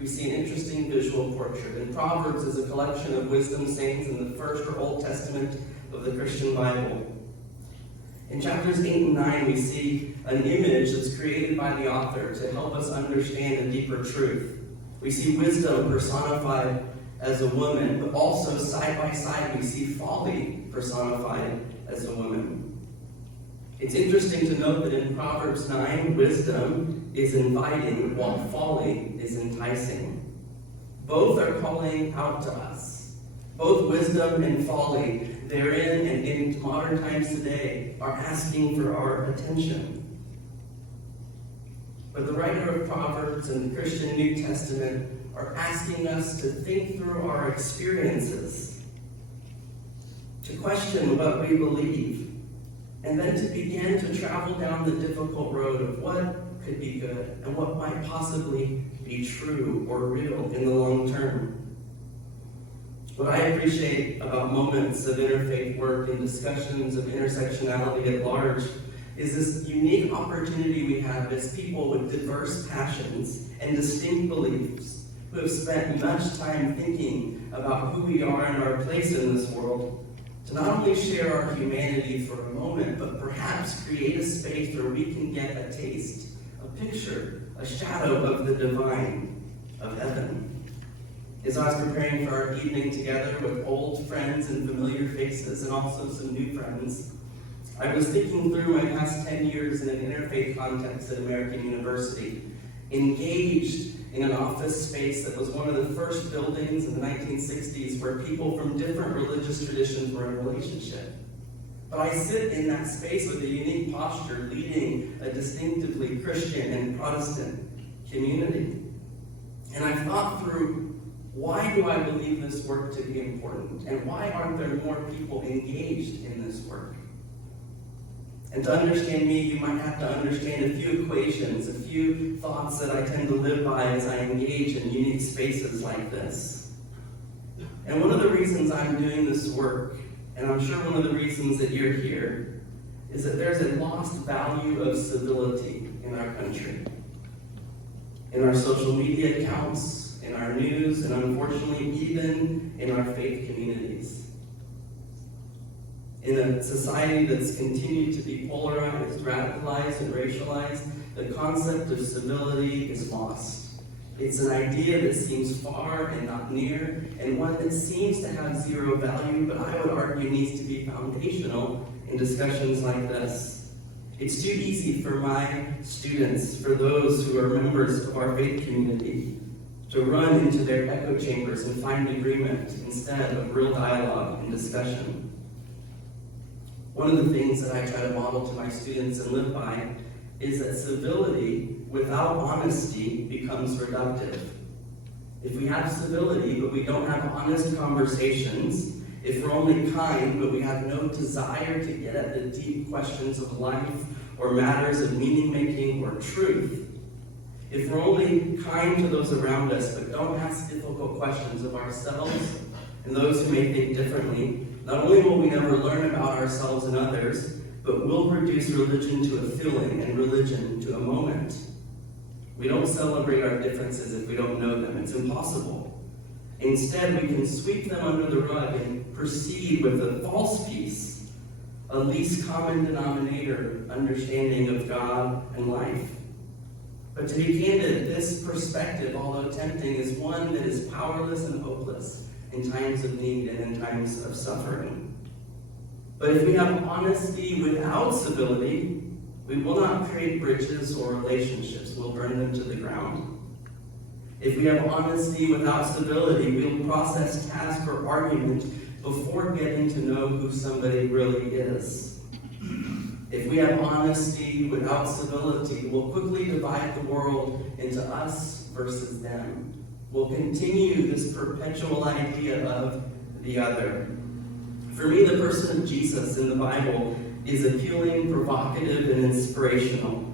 we see an interesting visual portrait. And Proverbs is a collection of wisdom sayings in the First or Old Testament of the Christian Bible. In chapters 8 and 9, we see an image that's created by the author to help us understand a deeper truth. We see wisdom personified as a woman, but also side by side we see folly personified as a woman. It's interesting to note that in Proverbs 9, wisdom is inviting while folly is enticing. Both are calling out to us. Both wisdom and folly, therein and in modern times today, are asking for our attention. But the writer of Proverbs and the Christian New Testament are asking us to think through our experiences, to question what we believe, and then to begin to travel down the difficult road of what could be good and what might possibly be true or real in the long term. What I appreciate about moments of interfaith work and discussions of intersectionality at large is this unique opportunity we have as people with diverse passions and distinct beliefs who have spent much time thinking about who we are and our place in this world, to not only share our humanity for a moment, but perhaps create a space where we can get a taste, a picture, a shadow of the divine, of heaven. As I was preparing for our evening together with old friends and familiar faces and also some new friends, I was thinking through my past 10 years in an interfaith context at American University, engaged in an office space that was one of the first buildings in the 1960s where people from different religious traditions were in relationship. But I sit in that space with a unique posture, leading a distinctively Christian and Protestant community. And I thought through, why do I believe this work to be important? And why aren't there more people engaged in this work? And to understand me, you might have to understand a few equations, a few thoughts that I tend to live by as I engage in unique spaces like this. And one of the reasons I'm doing this work, and I'm sure one of the reasons that you're here, is that there's a lost value of civility in our country. In our social media accounts, in our news, and unfortunately even in our faith communities. In a society that's continued to be polarized, radicalized, and racialized, the concept of civility is lost. It's an idea that seems far and not near, and one that seems to have zero value, but I would argue needs to be foundational in discussions like this. It's too easy for my students, for those who are members of our faith community, to run into their echo chambers and find agreement instead of real dialogue and discussion. One of the things that I try to model to my students and live by is that civility without honesty becomes reductive. If we have civility but we don't have honest conversations, if we're only kind but we have no desire to get at the deep questions of life or matters of meaning-making or truth, if we're only kind to those around us but don't ask difficult questions of ourselves and those who may think differently, not only will we never learn about ourselves and others, but we'll reduce religion to a feeling and religion to a moment. We don't celebrate our differences if we don't know them. It's impossible. Instead, we can sweep them under the rug and proceed with a false peace, a least common denominator understanding of God and life. But to be candid, this perspective, although tempting, is one that is powerless and hopeless in times of need and in times of suffering. But if we have honesty without civility, we will not create bridges or relationships. We'll burn them to the ground. If we have honesty without civility, we'll process task or argument before getting to know who somebody really is. If we have honesty without civility, we'll quickly divide the world into us versus them. We'll continue this perpetual idea of the other. For me, the person of Jesus in the Bible is appealing, provocative, and inspirational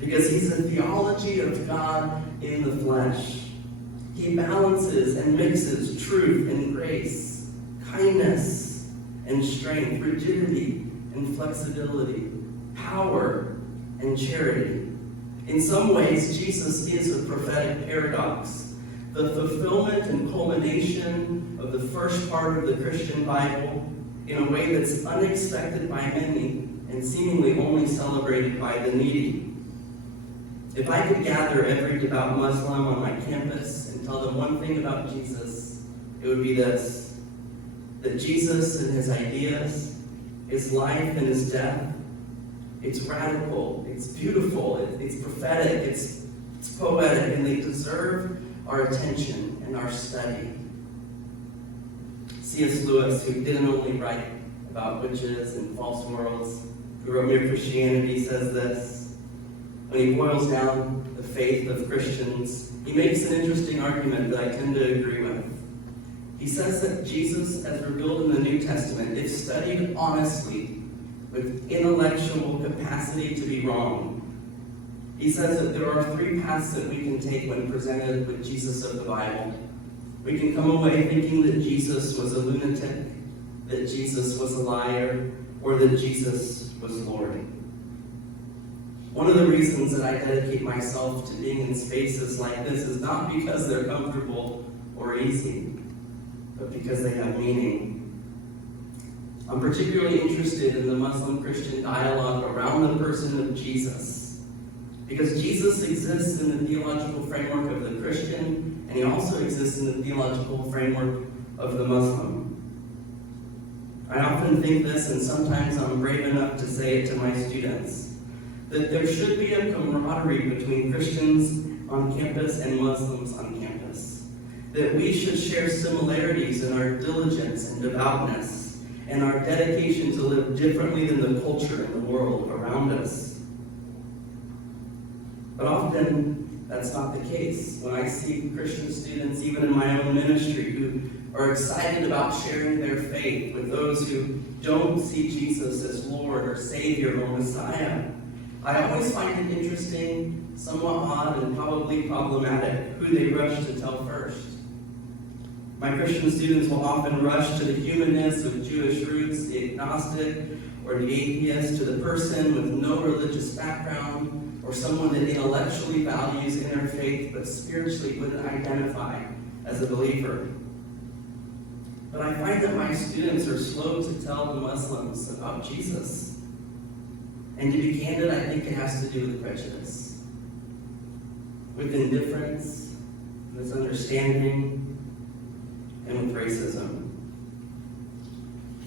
because he's a theology of God in the flesh. He balances and mixes truth and grace, kindness and strength, rigidity and flexibility, power and charity. In some ways, Jesus is a prophetic paradox, the fulfillment and culmination of the first part of the Christian Bible in a way that's unexpected by many and seemingly only celebrated by the needy. If I could gather every devout Muslim on my campus and tell them one thing about Jesus, it would be this: that Jesus and his ideas, his life and his death, it's radical, it's beautiful, it's prophetic, it's poetic, and they deserve our attention and our study. C.S. Lewis, who didn't only write about witches and false worlds, who wrote Mere Christianity, says this: when he boils down the faith of Christians, he makes an interesting argument that I tend to agree with. He says that Jesus, as revealed in the New Testament, if studied honestly, with intellectual capacity to be wrong, he says that there are three paths that we can take when presented with Jesus of the Bible. We can come away thinking that Jesus was a lunatic, that Jesus was a liar, or that Jesus was Lord. One of the reasons that I dedicate myself to being in spaces like this is not because they're comfortable or easy, but because they have meaning. I'm particularly interested in the Muslim-Christian dialogue around the person of Jesus, because Jesus exists in the theological framework of the Christian, and he also exists in the theological framework of the Muslim. I often think this, and sometimes I'm brave enough to say it to my students, that there should be a camaraderie between Christians on campus and Muslims on campus. That we should share similarities in our diligence and devoutness, and our dedication to live differently than the culture and the world around us. But often, that's not the case. When I see Christian students, even in my own ministry, who are excited about sharing their faith with those who don't see Jesus as Lord or Savior or Messiah, I always find it interesting, somewhat odd, and probably problematic who they rush to tell first. My Christian students will often rush to the humanist with Jewish roots, the agnostic or the atheist, to the person with no religious background, or someone that intellectually values interfaith but spiritually wouldn't identify as a believer. But I find that my students are slow to tell the Muslims about Jesus. And to be candid, I think it has to do with prejudice, with indifference, misunderstanding, and with racism.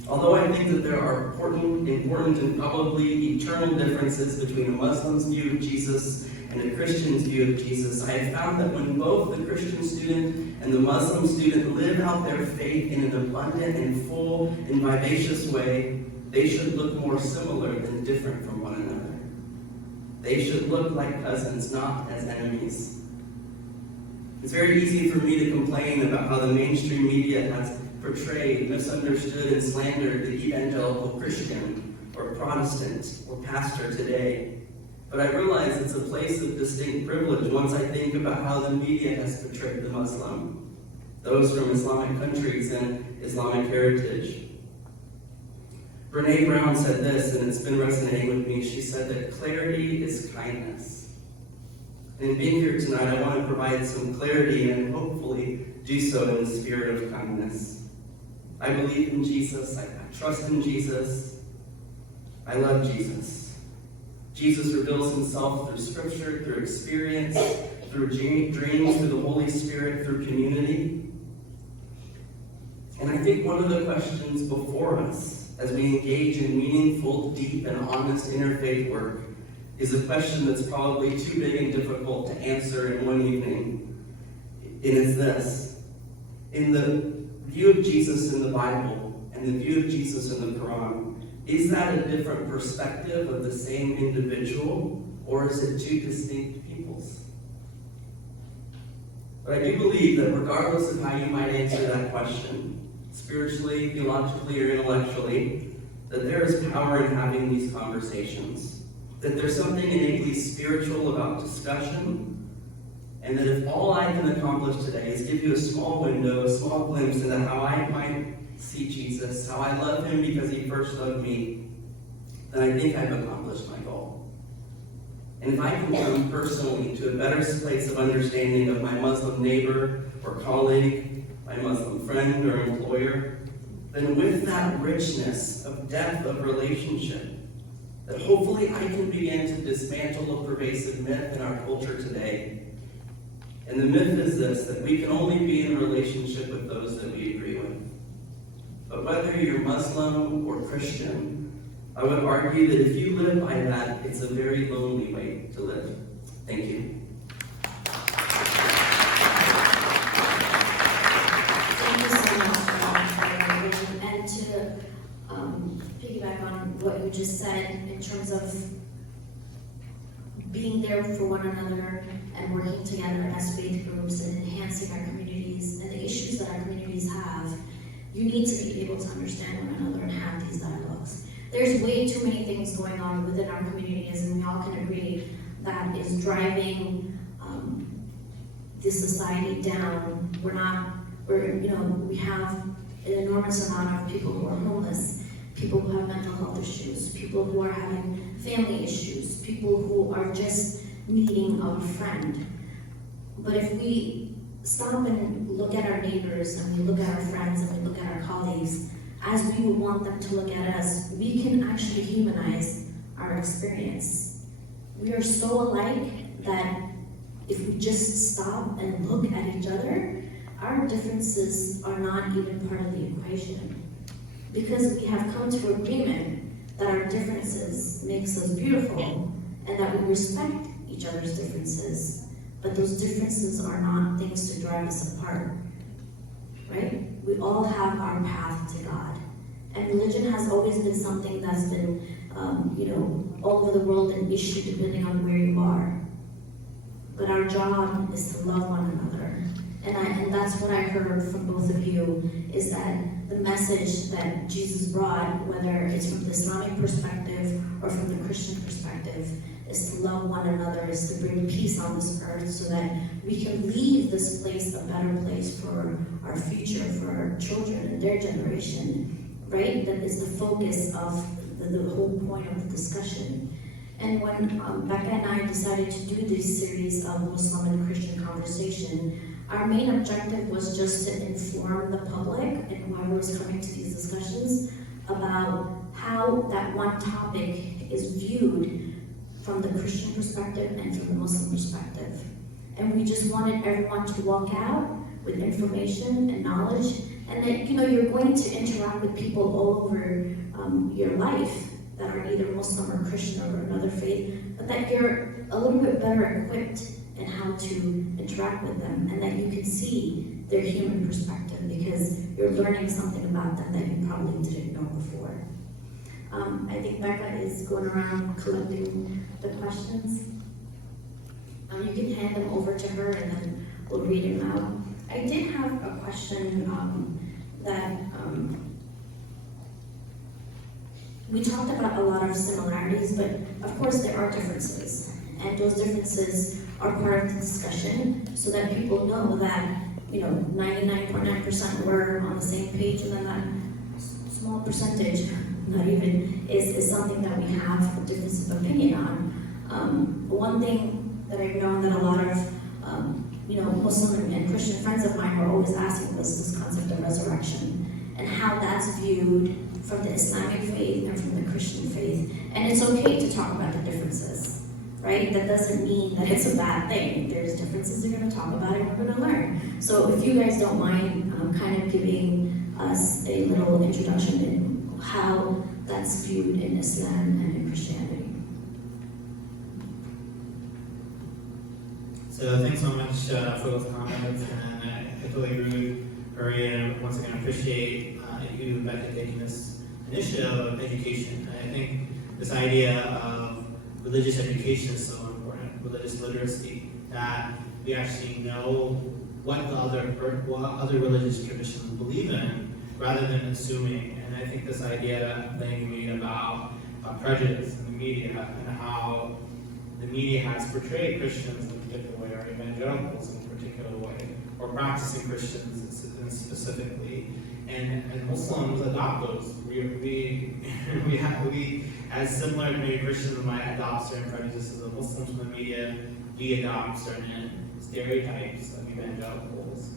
Although I think that there are important and probably eternal differences between a Muslim's view of Jesus and a Christian's view of Jesus, I have found that when both the Christian student and the Muslim student live out their faith in an abundant and full and vivacious way, they should look more similar than different from one another. They should look like cousins, not as enemies. It's very easy for me to complain about how the mainstream media has portrayed, misunderstood, and slandered the evangelical Christian or Protestant or pastor today. But I realize it's a place of distinct privilege once I think about how the media has portrayed the Muslim, those from Islamic countries and Islamic heritage. Brene Brown said this, and it's been resonating with me. She said that clarity is kindness. And in being here tonight, I want to provide some clarity and hopefully do so in the spirit of kindness. I believe in Jesus. I trust in Jesus. I love Jesus. Jesus reveals himself through scripture, through experience, through dreams, through the Holy Spirit, through community. And I think one of the questions before us as we engage in meaningful, deep, and honest interfaith work is a question that's probably too big and difficult to answer in one evening. It is this: in the view of Jesus in the Bible and the view of Jesus in the Quran, is that a different perspective of the same individual, or is it two distinct peoples? But I do believe that regardless of how you might answer that question, spiritually, theologically, or intellectually, that there is power in having these conversations. That there's something innately spiritual about discussion, and that if all I can accomplish today is give you a small window, a small glimpse into how I might see Jesus, how I love him because he first loved me, then I think I've accomplished my goal. And if I can come personally to a better place of understanding of my Muslim neighbor or colleague, my Muslim friend or employer, then with that richness of depth of relationship, that hopefully I can begin to dismantle a pervasive myth in our culture today. And the myth is this, that we can only be in a relationship with those that we agree with. But whether you're Muslim or Christian, I would argue that if you live by that, it's a very lonely way to live. Thank you. Thank you so much for that, Reverend. And to piggyback on what you just said in terms of being there for one another and working together as faith groups and enhancing our communities and the issues that our communities have, you need to be able to understand one another and have these dialogues. There's way too many things going on within our communities, and we all can agree that is driving this society down. We have an enormous amount of people who are homeless, people who have mental health issues, people who are having family issues, people who are just needing a friend. But if we stop and look at our neighbors, and we look at our friends, and we look at our colleagues, as we would want them to look at us, we can actually humanize our experience. We are so alike that if we just stop and look at each other, our differences are not even part of the equation. Because we have come to agreement that our differences makes us beautiful, and that we respect each other's differences, but those differences are not things to drive us apart, right? We all have our path to God. And religion has always been something that's been, all over the world an issue depending on where you are. But our job is to love one another. And that's what I heard from both of you, is that the message that Jesus brought, whether it's from the Islamic perspective or from the Christian perspective, is to love one another, is to bring peace on this earth so that we can leave this place a better place for our future, for our children and their generation, right? That is the focus of the whole point of the discussion. And when Becca and I decided to do this series of Muslim and Christian conversation, our main objective was just to inform the public and whoever was coming to these discussions about how that one topic is viewed from the Christian perspective and from the Muslim perspective. And we just wanted everyone to walk out with information and knowledge, and that you're going to interact with people all over your life that are either Muslim or Christian or another faith, but that you're a little bit better equipped in how to interact with them, and that you can see their human perspective because you're learning something about them that you probably didn't know before. I think Becca is going around collecting the questions. You can hand them over to her and then we'll read them out. I did have a question that we talked about a lot of similarities, but of course there are differences. And those differences are part of the discussion so that people know that 99.9% were on the same page, and then that small percentage, not even, is something that we have a difference of opinion on. One thing that I've known that a lot of Muslim and Christian friends of mine were always asking was this concept of resurrection and how that's viewed from the Islamic faith and from the Christian faith. And it's okay to talk about the differences, right? That doesn't mean that it's a bad thing. There's differences we're going to talk about and we're going to learn. So if you guys don't mind kind of giving us a little introduction in how that's viewed in Islam and in Christianity. So thanks so much for those comments, and I totally agree with Fariad, and once again appreciate you, Becca, taking this initiative of education. I think this idea of religious education is so important, religious literacy, that we actually know what other religious traditions believe in, rather than assuming. And I think this idea that Blane made about prejudice in the media and how the media has portrayed Christians in a particular way, or evangelicals in a particular way, or or practicing Christians specifically. And Muslims adopt those. We as similar to maybe Christians might adopt certain prejudices of Muslims from the media, we adopt certain stereotypes of evangelicals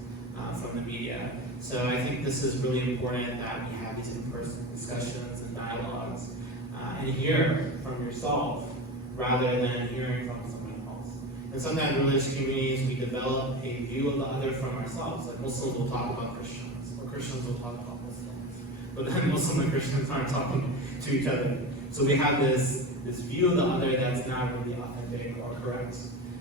from the media. So I think this is really important that we have these in-person discussions and dialogues and hear from yourself rather than hearing from someone else. And sometimes in religious communities we develop a view of the other from ourselves. Like Muslims will talk about Christians, or Christians will talk about Muslims. But then Muslim and Christians aren't talking to each other. So we have this view of the other that's not really authentic or correct.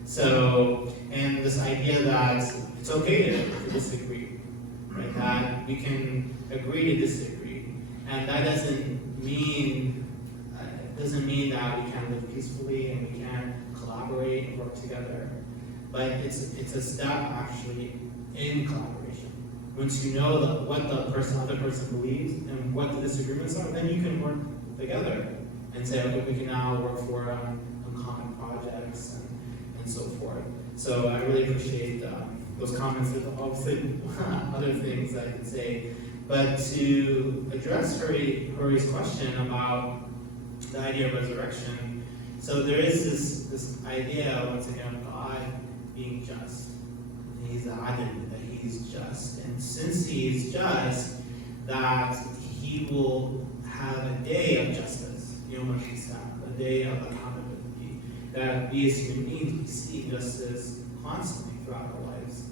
So, and this idea that it's okay to disagree, right? That we can agree to disagree. And that doesn't mean that we can't live peacefully and we can't collaborate and work together. But it's a step actually in collaboration. Once you know what the other person believes and what the disagreements are, then you can work together and say, okay, we can now work for on common projects and so forth. So I really appreciate those comments. There's obviously other things I could say, but to address Huri's question about the idea of resurrection, so there is this idea once again of God being just. He's adamant that He's just, and since He is just, that He will have a day of justice, Younus, a day of accountability, that we as human beings we see justice constantly throughout our lives.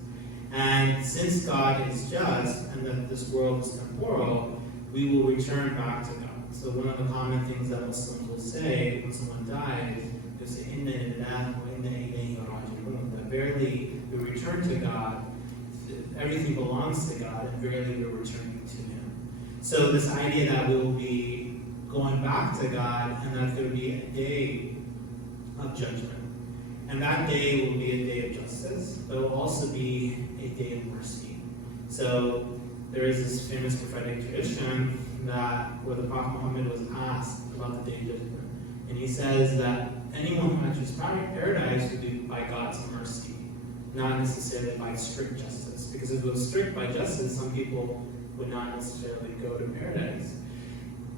And since God is just and that this world is temporal, we will return back to God. So one of the common things that Muslims will say when someone dies, they'll say, Inna lillahi wa inna ilayhi raji'un, that verily we return to God, everything belongs to God, and verily we're returning to Him. So this idea that we will be going back to God and that there will be a day of judgment. And that day will be a day of justice, but it will also be a day of mercy. So there is this famous prophetic tradition that where the Prophet Muhammad was asked about the day of judgment. And he says that anyone who enters paradise will be by God's mercy, not necessarily by strict justice. Because if it was strict by justice, some people would not necessarily go to paradise.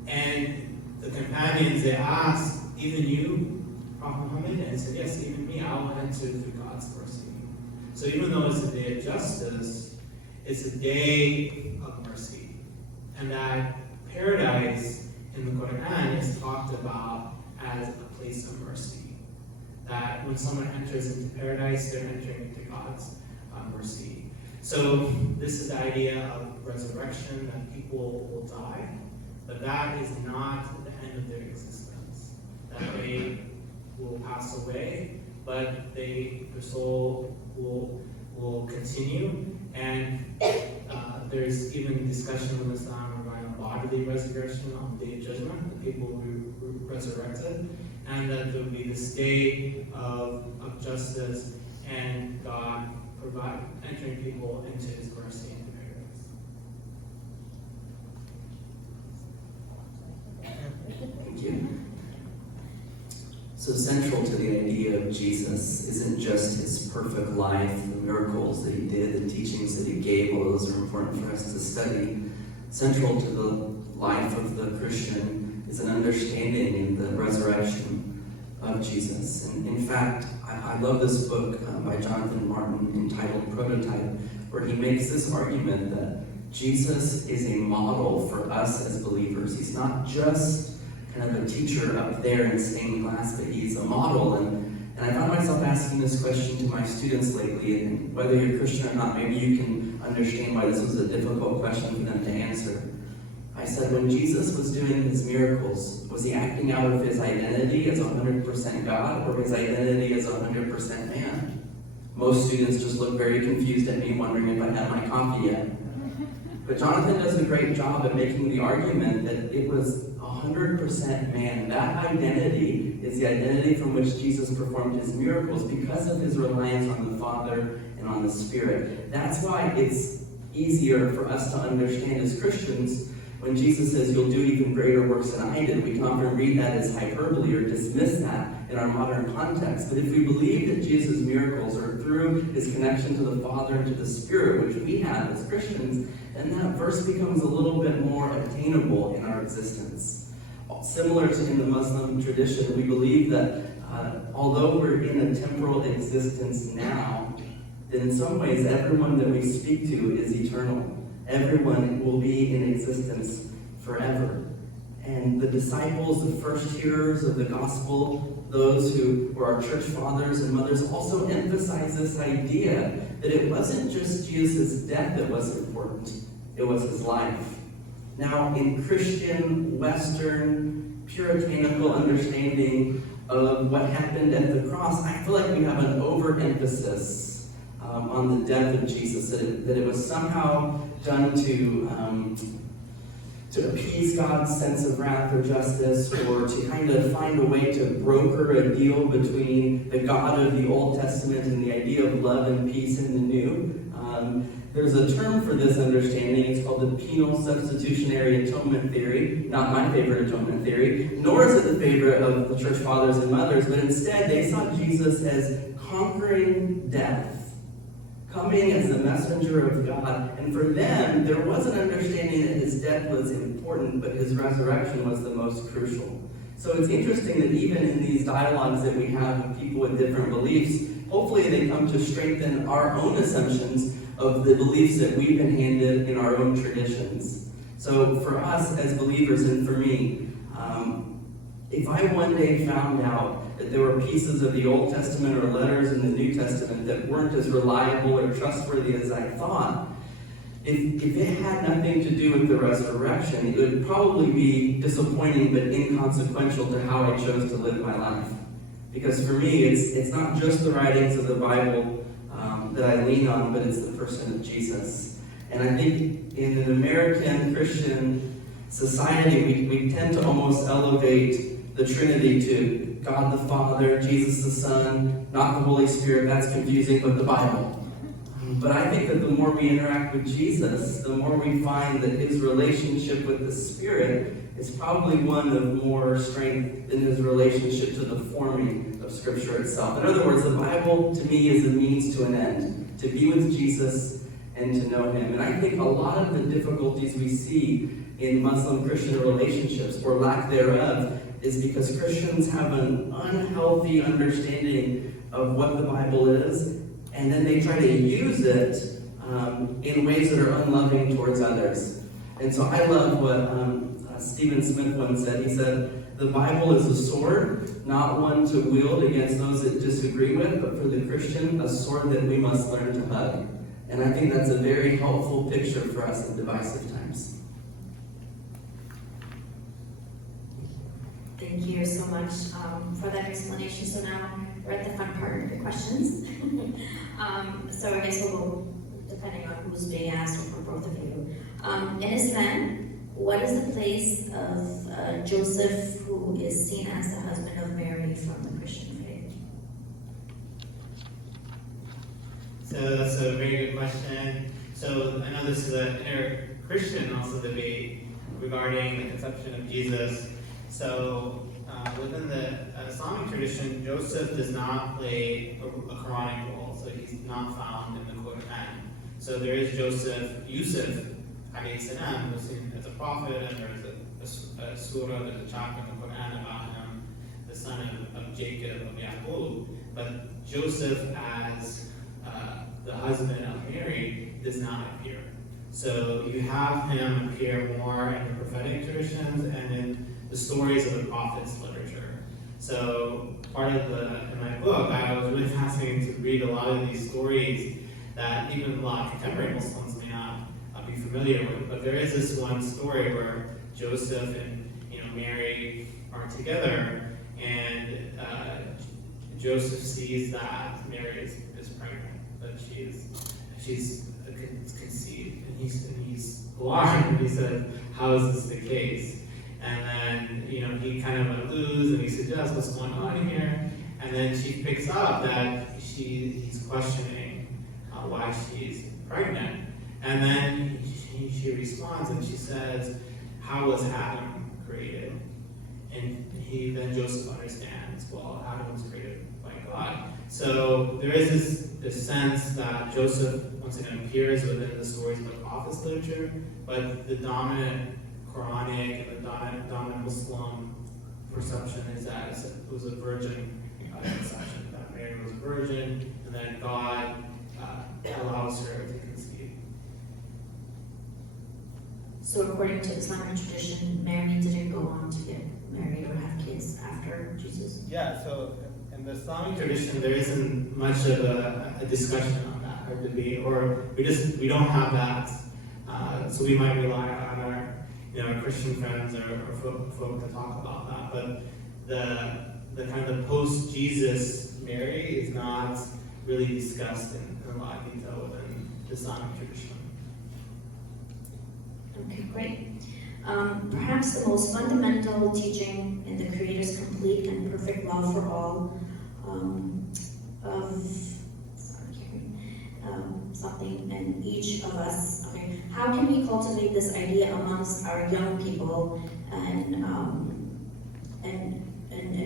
And the companions, they asked, even you, Prophet Muhammad? And he said, yes, even me, I will enter through God's mercy. So even though it's a day of justice, it's a day of mercy. And that paradise in the Quran is talked about as a place of mercy. That when someone enters into paradise, they're entering into God's mercy. So this is the idea of resurrection, that people will die, but that is not the end of their existence. That they will pass away, but their soul will continue. And there's even discussion in Islam around bodily resurrection on the day of judgment, that people will be resurrected, and that there will be this day of justice and God entering people into His mercy and paradise. Thank you. So central to the idea of Jesus isn't just His perfect life, the miracles that He did, the teachings that He gave, all those are important for us to study. Central to the life of the Christian is an understanding in the resurrection of Jesus. And in fact, I love this book by Jonathan Martin entitled Prototype, where he makes this argument that Jesus is a model for us as believers. He's not just kind of a teacher up there in stained glass, but he's a model. And I found myself asking this question to my students lately, and whether you're Christian or not, maybe you can understand why this was a difficult question for them to answer. I said, when Jesus was doing His miracles, was He acting out of His identity as 100% God or His identity as 100% man? Most students just look very confused at me, wondering if I had my coffee yet. But Jonathan does a great job at making the argument that it was 100% man. That identity is the identity from which Jesus performed His miracles because of His reliance on the Father and on the Spirit. That's why it's easier for us to understand as Christians when Jesus says, you'll do even greater works than I did. We can often read that as hyperbole or dismiss that in our modern context. But if we believe that Jesus' miracles are through his connection to the Father and to the Spirit, which we have as Christians, then that verse becomes a little bit more attainable in our existence. Similar to in the Muslim tradition, we believe that although we're in a temporal existence now, that in some ways everyone that we speak to is eternal. Everyone will be in existence forever. And the disciples, the first hearers of the gospel, those who were our church fathers and mothers, also emphasize this idea that it wasn't just Jesus' death that was important, it was his life. Now, in Christian, Western, puritanical understanding of what happened at the cross, I feel like we have an overemphasis on the death of Jesus, that it was somehow done to appease God's sense of wrath or justice, or to kind of find a way to broker a deal between the God of the Old Testament and the idea of love and peace in the New. There's a term for this understanding. It's called the penal substitutionary atonement theory. Not my favorite atonement theory, nor is it the favorite of the church fathers and mothers, but instead they saw Jesus as conquering death, coming as the messenger of God. And for them, there was an understanding that his death was important, but his resurrection was the most crucial. So it's interesting that even in these dialogues that we have with people with different beliefs, hopefully they come to strengthen our own assumptions of the beliefs that we've been handed in our own traditions. So for us as believers, and for me, if I one day found out that there were pieces of the Old Testament or letters in the New Testament that weren't as reliable or trustworthy as I thought, if it had nothing to do with the resurrection, it would probably be disappointing but inconsequential to how I chose to live my life. Because for me, it's not just the writings of the Bible that I lean on, but it's the person of Jesus. And I think in an American Christian society, we tend to almost elevate the Trinity to God the Father, Jesus the Son, not the Holy Spirit. That's confusing, but the Bible. But I think that the more we interact with Jesus, the more we find that his relationship with the Spirit is probably one of more strength than his relationship to the forming of Scripture itself. In other words, the Bible to me is a means to an end, to be with Jesus and to know him. And I think a lot of the difficulties we see in Muslim-Christian relationships, or lack thereof, is because Christians have an unhealthy understanding of what the Bible is, and then they try to use it in ways that are unloving towards others. And so I love what Stephen Smith once said. He said, "The Bible is a sword, not one to wield against those that disagree with, but for the Christian, a sword that we must learn to hug." And I think that's a very helpful picture for us in divisive times. Thank you so much for that explanation. So now we're at the fun part of the questions. So I guess we'll go depending on who's being asked, or for both of you. In Islam, what is the place of Joseph, who is seen as the husband of Mary from the Christian faith? So that's a very good question. So I know this is an inter-Christian also debate regarding the conception of Jesus. So within the Islamic tradition, Joseph does not play a Quranic role, so he's not found in the Quran. So there is Yusuf, alayhi salam, who's seen as a prophet, and there's a surah, there's a chapter in the Quran about him, the son of Jacob, of Yaqub. But Joseph as the husband of Mary does not appear. So you have him appear more in the prophetic traditions and in the stories of the prophets' literature. So part of in my book, I was really fascinated to read a lot of these stories that even a lot of contemporary Muslims may not be familiar with. But there is this one story where Joseph and Mary are together, and Joseph sees that Mary is pregnant, that she's conceived, and he's alarmed, and he said, "How is this the case?" And then, he kind of alludes and he suggests what's going on here. And then she picks up that he's questioning why she's pregnant. And then she responds and she says, "How was Adam created?" and then Joseph understands, well, Adam was created by God. So there is this sense that Joseph, once again, appears within the stories of the prophets literature, but the dominant Quranic and the dominant Muslim perception is that it was a virgin conception, that Mary was a virgin, and then God allows her to conceive. So according to Islamic tradition, Mary didn't go on to get married or have kids after Jesus? Yeah, so in the Islamic tradition, there isn't much of a discussion on that or debate, or we don't have that. So we might rely on our Christian friends or folk to talk about that. But the kind of post-Jesus Mary is not really discussed in a lot of detail within the Islamic tradition. Okay, great. Perhaps the most fundamental teaching in the Creator's complete and perfect love for all something in each of us. Okay, how can we cultivate this idea amongst our young people and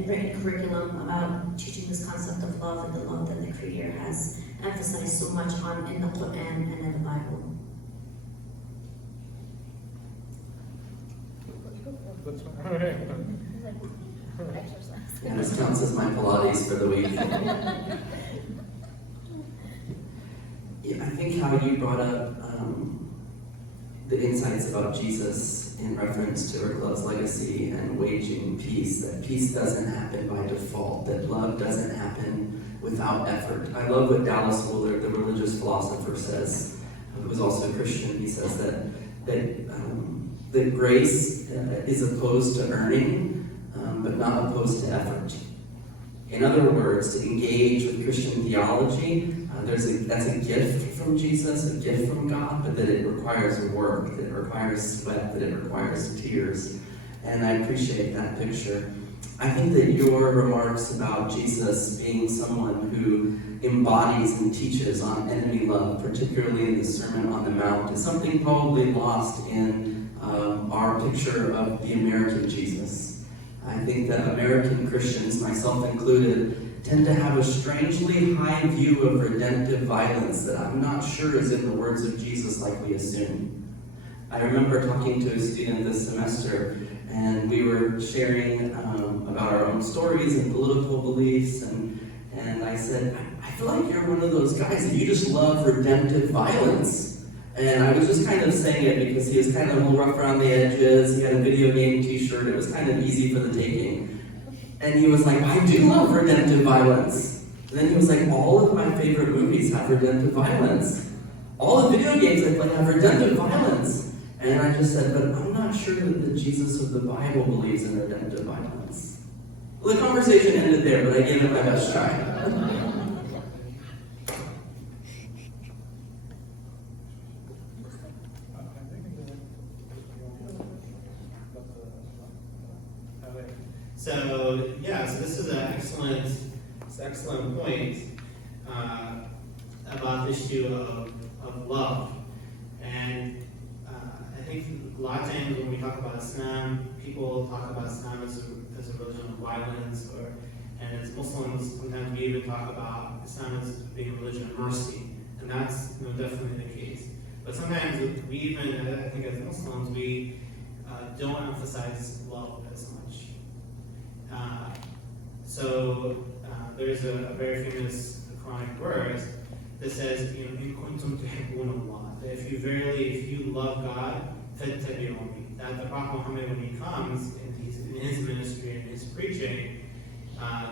written curriculum about teaching this concept of love and the love that the Creator has emphasized so much on in the Quran and in the Bible? And this counts as my Pilates for the week. Yeah, I think how you brought up the insights about Jesus in reference to Urkla's legacy and waging peace, that peace doesn't happen by default, that love doesn't happen without effort. I love what Dallas Willard, the religious philosopher, says, who was also a Christian. He says that grace is opposed to earning, but not opposed to effort. In other words, to engage with Christian theology, that's a gift from Jesus, a gift from God, but that it requires work, that it requires sweat, that it requires tears. And I appreciate that picture. I think that your remarks about Jesus being someone who embodies and teaches on enemy love, particularly in the Sermon on the Mount, is something probably lost in our picture of the American Jesus. I think that American Christians, myself included, tend to have a strangely high view of redemptive violence that I'm not sure is in the words of Jesus like we assume. I remember talking to a student this semester, and we were sharing about our own stories and political beliefs, and I said, I feel like you're one of those guys that you just love redemptive violence. And I was just kind of saying it because he was kind of a little rough around the edges. He had a video game t-shirt. It was kind of easy for the taking. And he was like, I do love redemptive violence. And then he was like, all of my favorite movies have redemptive violence. All the video games I play have redemptive violence. And I just said, but I'm not sure that the Jesus of the Bible believes in redemptive violence. Well, the conversation ended there, but I gave it my best try. So this is an excellent point about the issue of love. And I think a lot of times when we talk about Islam, people talk about Islam as a religion of violence, and as Muslims, sometimes we even talk about Islam as being a religion of mercy. And that's definitely the case. But sometimes we even, I think as Muslims, we don't emphasize love as much. There's a very famous Quranic verse that says, "In kuntum tuhibbuna Allah," that if you love God, fattabi'uni. That the Prophet Muhammad, when he comes in his ministry and his preaching,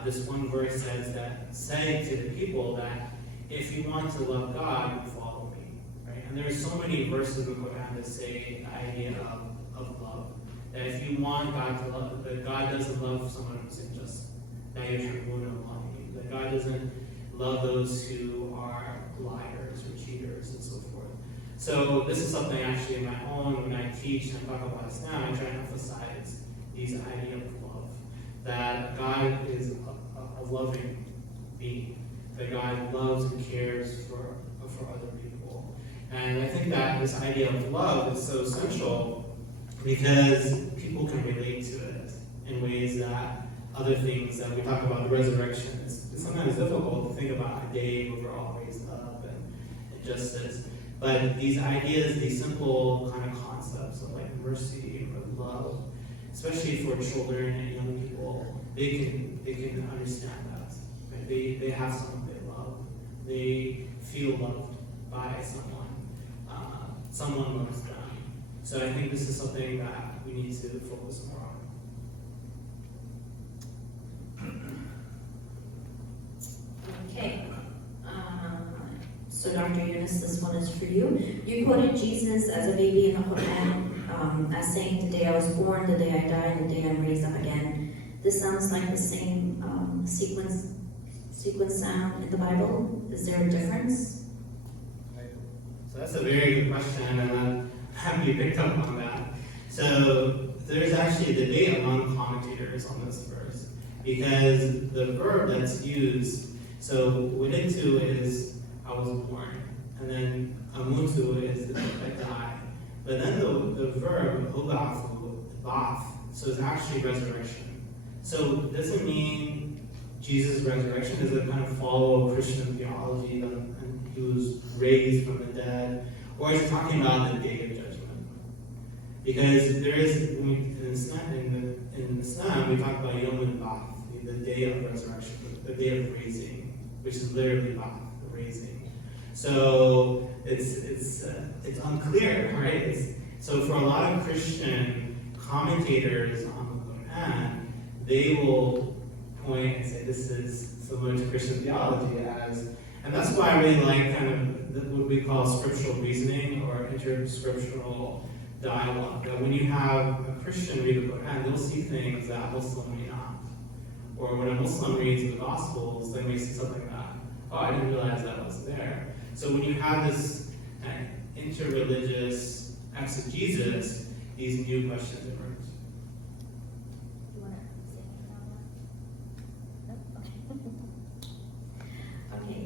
this one verse says that, say to the people that if you want to love God, follow me. Right? And there's so many verses in the Quran that say the idea of love. That if you want God to love, that God doesn't love someone who's unjust. That God doesn't love those who are liars or cheaters and so forth. So this is something actually in my own, when I teach and I talk about Islam, I try to emphasize these idea of love. That God is a loving being. That God loves and cares for other people. And I think that this idea of love is so essential because people can relate to it in ways that other things that we talk about, the resurrection, it's sometimes difficult to think about a day where we're all raised up and justice. But these ideas, these simple kind of concepts of like mercy or love, especially for children and young people, they can understand that. Right? They have someone they love. They feel loved by someone loves them. So I think this is something that we need to focus more on. Okay. So Dr. Younus, this one is for you. You quoted Jesus as a baby in the Quran as saying, "The day I was born, the day I died, and the day I'm raised up again." This sounds like the same sequence sound in the Bible. Is there a difference? So that's a very good question, and I'm happy you picked up on that. So there's actually a debate among commentators on this verse, because the verb that's used, so wulitu is I was born, and then amutu is I die. But then the verb ubathu, bath, so it's actually resurrection. So it doesn't mean Jesus' resurrection is a kind of follow Christian theology that he was raised from the dead, or is talking about the day of judgment. Because there is, in Islam, we talk about Yom Ba'ath, the day of resurrection, the day of raising, which is literally Ba'ath, the raising. So it's unclear, right? So for a lot of Christian commentators on the Quran, they will point and say this is similar to Christian theology and that's why I really like kind of what we call scriptural reasoning or interscriptural dialogue. That when you have a Christian read the Quran, they'll see things that a Muslim may not. Or when a Muslim reads the Gospels, they may see something that, oh, I didn't realize that was there. So when you have this interreligious exegesis, these new questions emerge.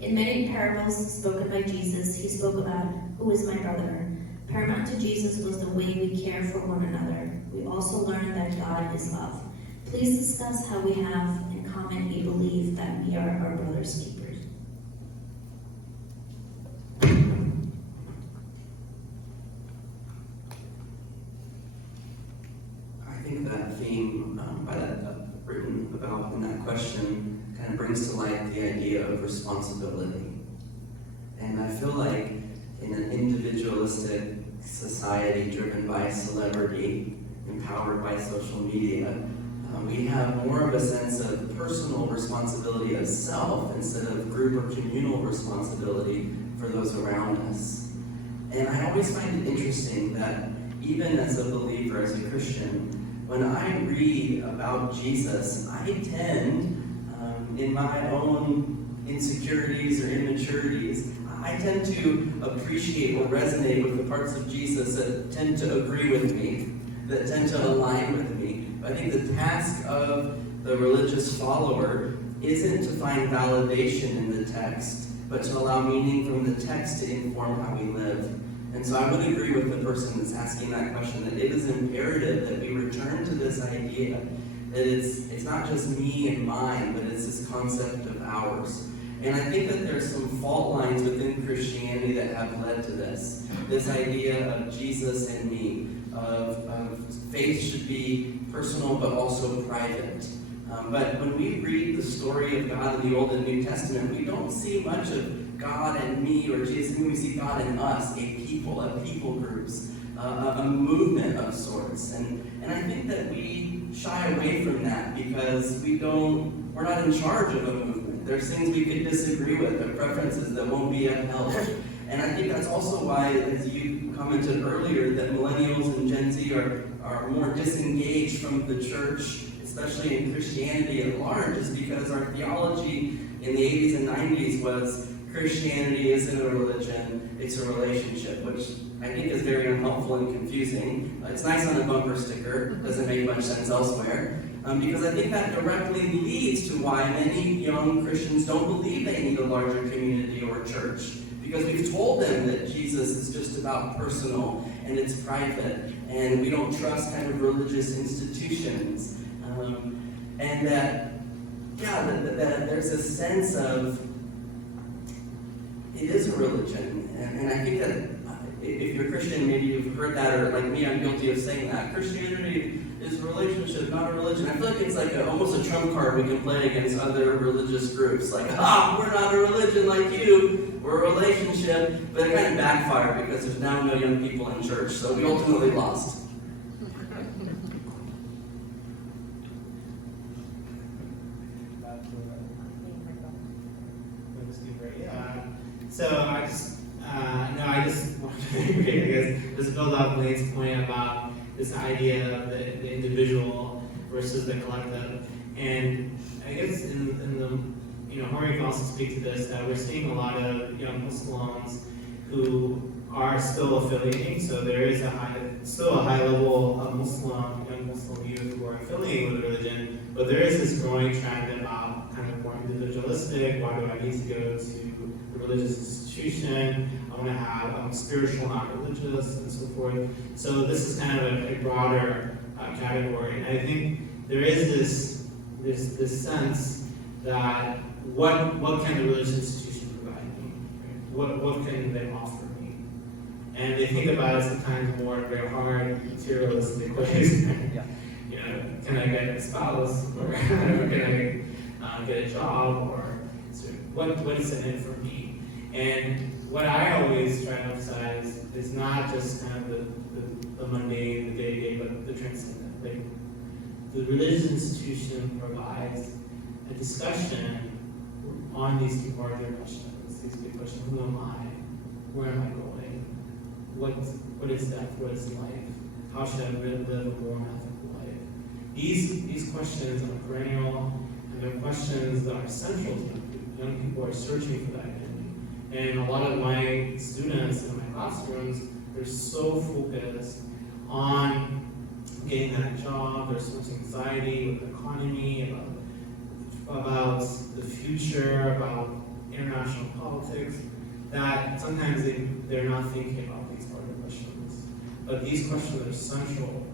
In many parables spoken by Jesus, he spoke about, "Who is my brother?" Paramount to Jesus was the way we care for one another. We also learned that God is love. Please discuss how we have in common a belief that we are our brother's keepers. I think that theme written about in that question kind of brings to light the idea of responsibility. And I feel like in an individualistic society driven by celebrity, empowered by social media, we have more of a sense of personal responsibility of self instead of group or communal responsibility for those around us. And I always find it interesting that even as a believer, as a Christian, when I read about Jesus, I tend, in my own insecurities or immaturities, I tend to appreciate or resonate with the parts of Jesus that tend to agree with me, that tend to align with me. But I think the task of the religious follower isn't to find validation in the text, but to allow meaning from the text to inform how we live. And so I would agree with the person that's asking that question, that it is imperative that we return to this idea that it's not just me and mine, but it's this concept of ours. And I think that there's some fault lines within Christianity that have led to this. This idea of Jesus and me, of faith should be personal but also private. But when we read the story of God in the Old and New Testament, we don't see much of God and me or Jesus. We see God and us, a people groups, a movement of sorts. And I think that we shy away from that because we're not in charge of a movement. There's things we could disagree with, there are preferences that won't be upheld. And I think that's also why, as you commented earlier, that millennials and Gen Z are more disengaged from the church, especially in Christianity at large, is because our theology in the 80s and 90s was Christianity isn't a religion, it's a relationship, which I think is very unhelpful and confusing. It's nice on a bumper sticker, doesn't make much sense elsewhere, because I think that directly leads to why many young Christians don't believe they need a larger community or church, because we've told them that Jesus is just about personal and it's private, and we don't trust kind of religious institutions. And that there's a sense of, it is a religion. And I think that if you're a Christian, maybe you've heard that, or like me, I'm guilty of saying that. Christianity is a relationship, not a religion. I feel like it's like almost a trump card we can play against other religious groups. Like, we're not a religion like you, we're a relationship. But it kind of backfired because there's now no young people in church, so we ultimately lost. So I just want to just build up Blane's point about this idea of the individual versus the collective. And I guess in the, Jorge can also speak to this, that we're seeing a lot of young Muslims who are still affiliating. So there is still a high level of young Muslim youth who are affiliating with religion, but there is this growing trend about kind of more individualistic. Why do I need to go to a religious institution? I'm spiritual, not religious, and so forth. So this is kind of a broader category, and I think there is this sense that what can the religious institution provide me? What can they offer me? And they think about it sometimes more very hard, materialistic ways. Can I get a spouse, or can I get a job, or what is in it for me? And what I always try to emphasize is not just kind of the mundane, the day-to-day, but the transcendent. Like, the religious institution provides a discussion on these two larger questions, these big questions: who am I? Where am I going? What is death? What is life? How should I live a more ethical life? These questions are perennial, and they're questions that are central to young people. Young people are searching for that identity. And a lot of my students in my classrooms, they're so focused on getting that job. There's so much anxiety with the economy, about the future, about international politics, that sometimes they're not thinking about these harder questions. But these questions are central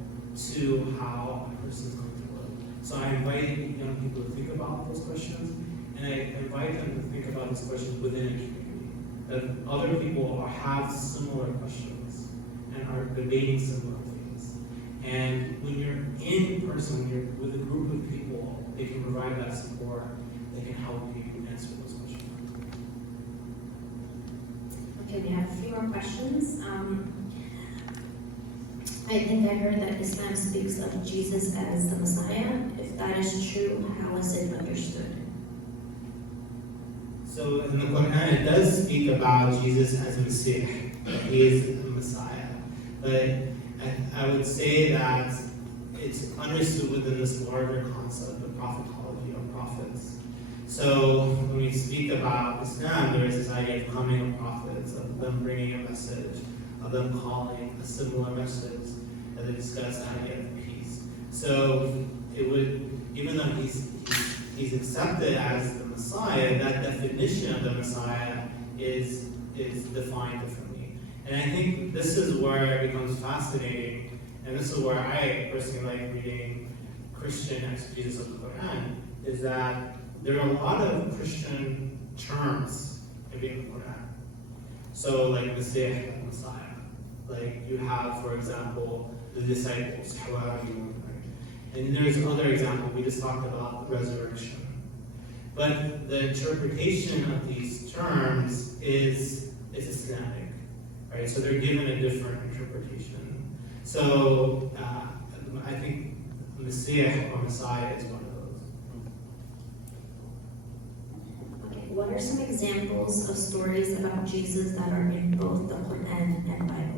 to how a person is going to live. So I invite young people to think about those questions, and I invite them to think about these questions within a community. That other people have similar questions and are debating similar things. And when you're in person, when you're with a group of people, they can provide that support, they can help you answer those questions. Okay, we have a few more questions. I think I heard that Islam speaks of Jesus as the Messiah. If that is true, how is it understood? So in the Quran, it does speak about Jesus as a Messiah. He is the Messiah. But I would say that it's understood within this larger concept of prophetology or prophets. So when we speak about Islam, there is this idea of coming of prophets, of them bringing a message, of them calling a similar message, as they discuss the idea of peace. So it would, even though he's accepted as the Messiah, that definition of the Messiah is defined differently. And I think this is where it becomes fascinating, and this is where I personally like reading Christian exegesis of the Quran, is that there are a lot of Christian terms in the Quran. So like Messiah, Messiah. Like you have, for example, the disciples, and there's another example, we just talked about resurrection. But the interpretation of these terms is Islamic, right? So they're given a different interpretation. So I think Messiah or Messiah is one of those. Okay, what are some examples of stories about Jesus that are in both the Quran and Bible?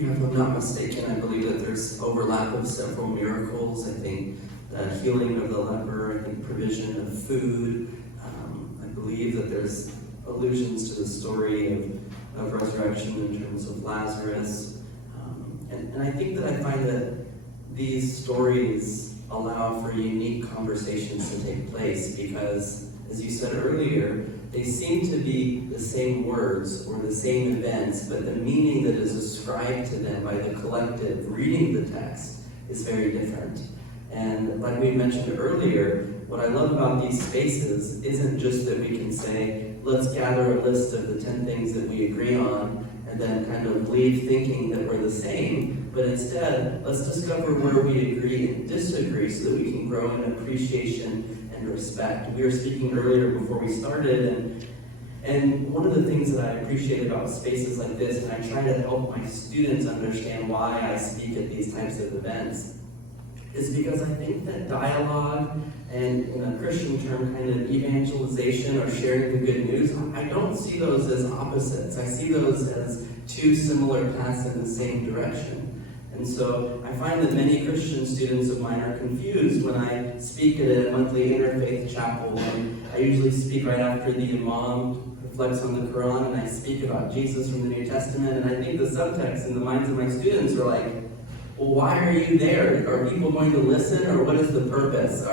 If I'm not mistaken, I believe that there's overlap of several miracles. I think the healing of the leper, I think provision of food. I believe that there's allusions to the story of resurrection in terms of Lazarus. And I think that I find that these stories allow for unique conversations to take place because, as you said earlier, They seem to be the same words or the same events, but the meaning that is ascribed to them by the collective reading the text is very different. And like we mentioned earlier, what I love about these spaces isn't just that we can say, let's gather a list of the 10 things that we agree on, and then kind of leave thinking that we're the same, but instead, let's discover where we agree and disagree so that we can grow in appreciation and respect. We were speaking earlier before we started, and one of the things that I appreciate about spaces like this, and I try to help my students understand why I speak at these types of events, is because I think that dialogue and, in a Christian term, kind of evangelization or sharing the good news, I don't see those as opposites. I see those as two similar paths in the same direction. And so I find that many Christian students of mine are confused when I speak at a monthly interfaith chapel. And I usually speak right after the imam reflects on the Quran, and I speak about Jesus from the New Testament. And I think the subtext in the minds of my students are like, well, why are you there? Are people going to listen, or what is the purpose?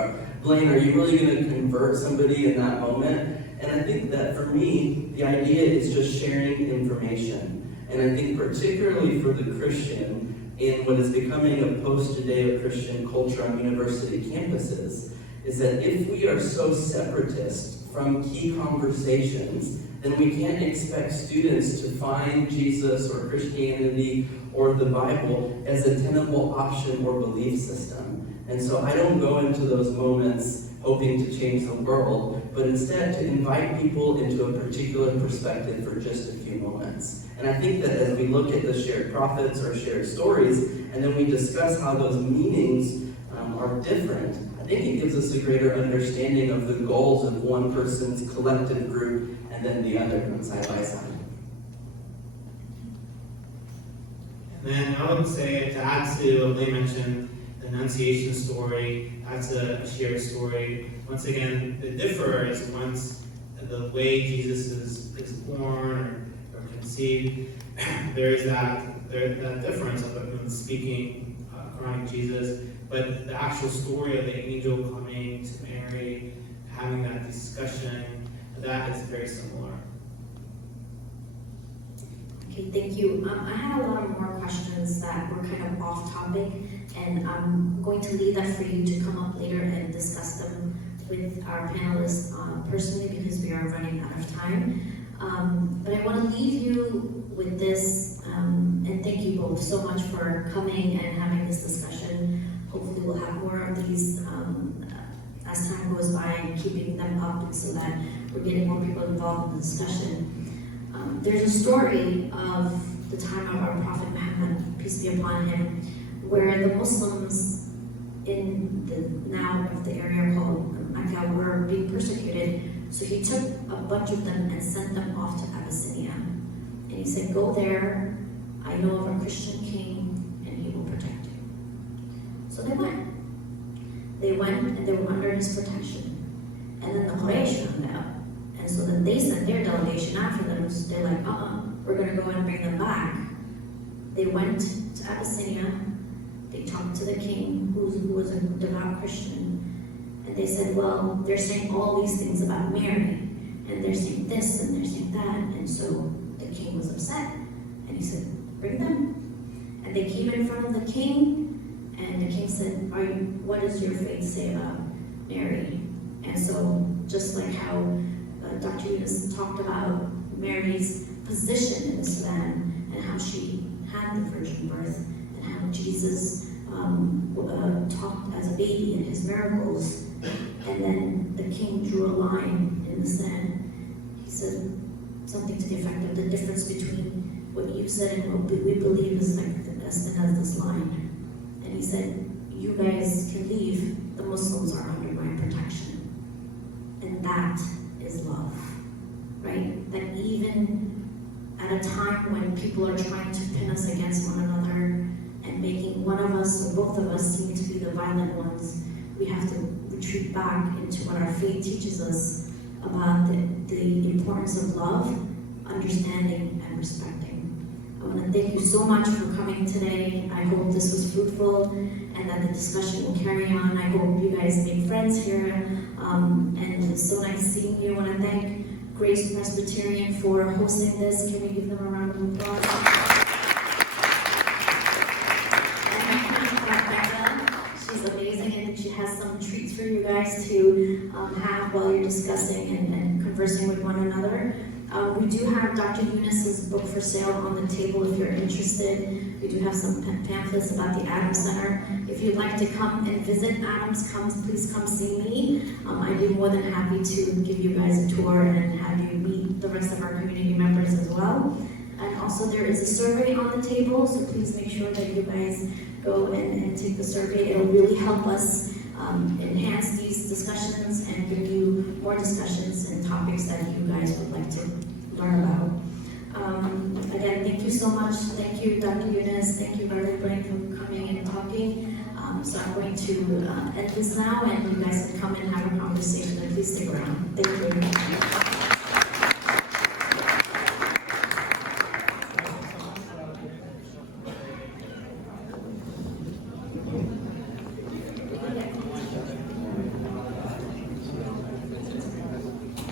Blane, are you really going to convert somebody in that moment? And I think that for me, the idea is just sharing information. And I think particularly for the Christian, in what is becoming a post-Judeo-Christian culture on university campuses, is that if we are so separatist from key conversations, then we can't expect students to find Jesus or Christianity or the Bible as a tenable option or belief system. And so I don't go into those moments hoping to change the world, but instead to invite people into a particular perspective for just a few moments. And I think that as we look at the shared prophets or shared stories, and then we discuss how those meanings are different, I think it gives us a greater understanding of the goals of one person's collective group and then the other side by side. And then I would say, to add to what they mentioned, the Annunciation story, that's a shared story. Once again, the differ is once the way Jesus is born or conceived, there is that difference of him speaking Quranic Jesus, but the actual story of the angel coming to Mary, having that discussion, that is very similar. Okay, thank you. I had a lot of more questions that were kind of off topic, and I'm going to leave that for you to come up later and discuss them with our panelists personally, because we are running out of time. But I want to leave you with this, and thank you both so much for coming and having this discussion. Hopefully we'll have more of these as time goes by, and keeping them up so that we're getting more people involved in the discussion. There's a story of the time of our Prophet Muhammad, peace be upon him, where the Muslims in the now of the area called Mecca were being persecuted. So he took a bunch of them and sent them off to Abyssinia. And he said, go there, I know of a Christian king, and he will protect you. So they went. They went, and they were under his protection. And then the Quraysh found out. And so then they sent their delegation after them. So they're like, we're going to go and bring them back. They went to Abyssinia. They talked to the king, who was a devout Christian. And they said, well, they're saying all these things about Mary. And they're saying this, and they're saying that. And so the king was upset. And he said, bring them. And they came in front of the king. And the king said, what does your faith say about Mary? And so just like how Dr. Younus talked about Mary's position in the Sudan, and how she had the virgin birth, and how Jesus talked as a baby in his miracles, and then the king drew a line in the sand. He said something to the effect of the difference between what you said and what we believe is like as thin as this line. And he said, you guys can leave, the Muslims are under my protection. And that is love, right? That even at a time when people are trying to pin us against one another and making one of us or both of us seem to be the violent ones, we have to retreat back into what our faith teaches us about the importance of love, understanding, and respecting. I want to thank you so much for coming today. I hope this was fruitful and that the discussion will carry on. I hope you guys make friends here. And it's so nice seeing you. I want to thank Grace Presbyterian for hosting this. Can we give them a round of applause? She's amazing, and she has some treats for you guys to have while you're discussing and conversing with one another. We do have Dr. Younus's book for sale on the table if you're interested. We do have some pamphlets about the Adams Center. If you'd like to come and visit Adams, please come see me. I'd be more than happy to give you guys a tour and have you meet the rest of our community members as well. And also there is a survey on the table, so please make sure that you guys go and take the survey. It'll really help us enhance these discussions and give you more discussions and topics that you guys would like to learn about. Again, thank you so much. Thank you, Dr. Younus. Thank you, Reverend Blane, for coming and talking. So I'm going to end this now, and you guys can come and have a conversation, and please stick around. Thank you.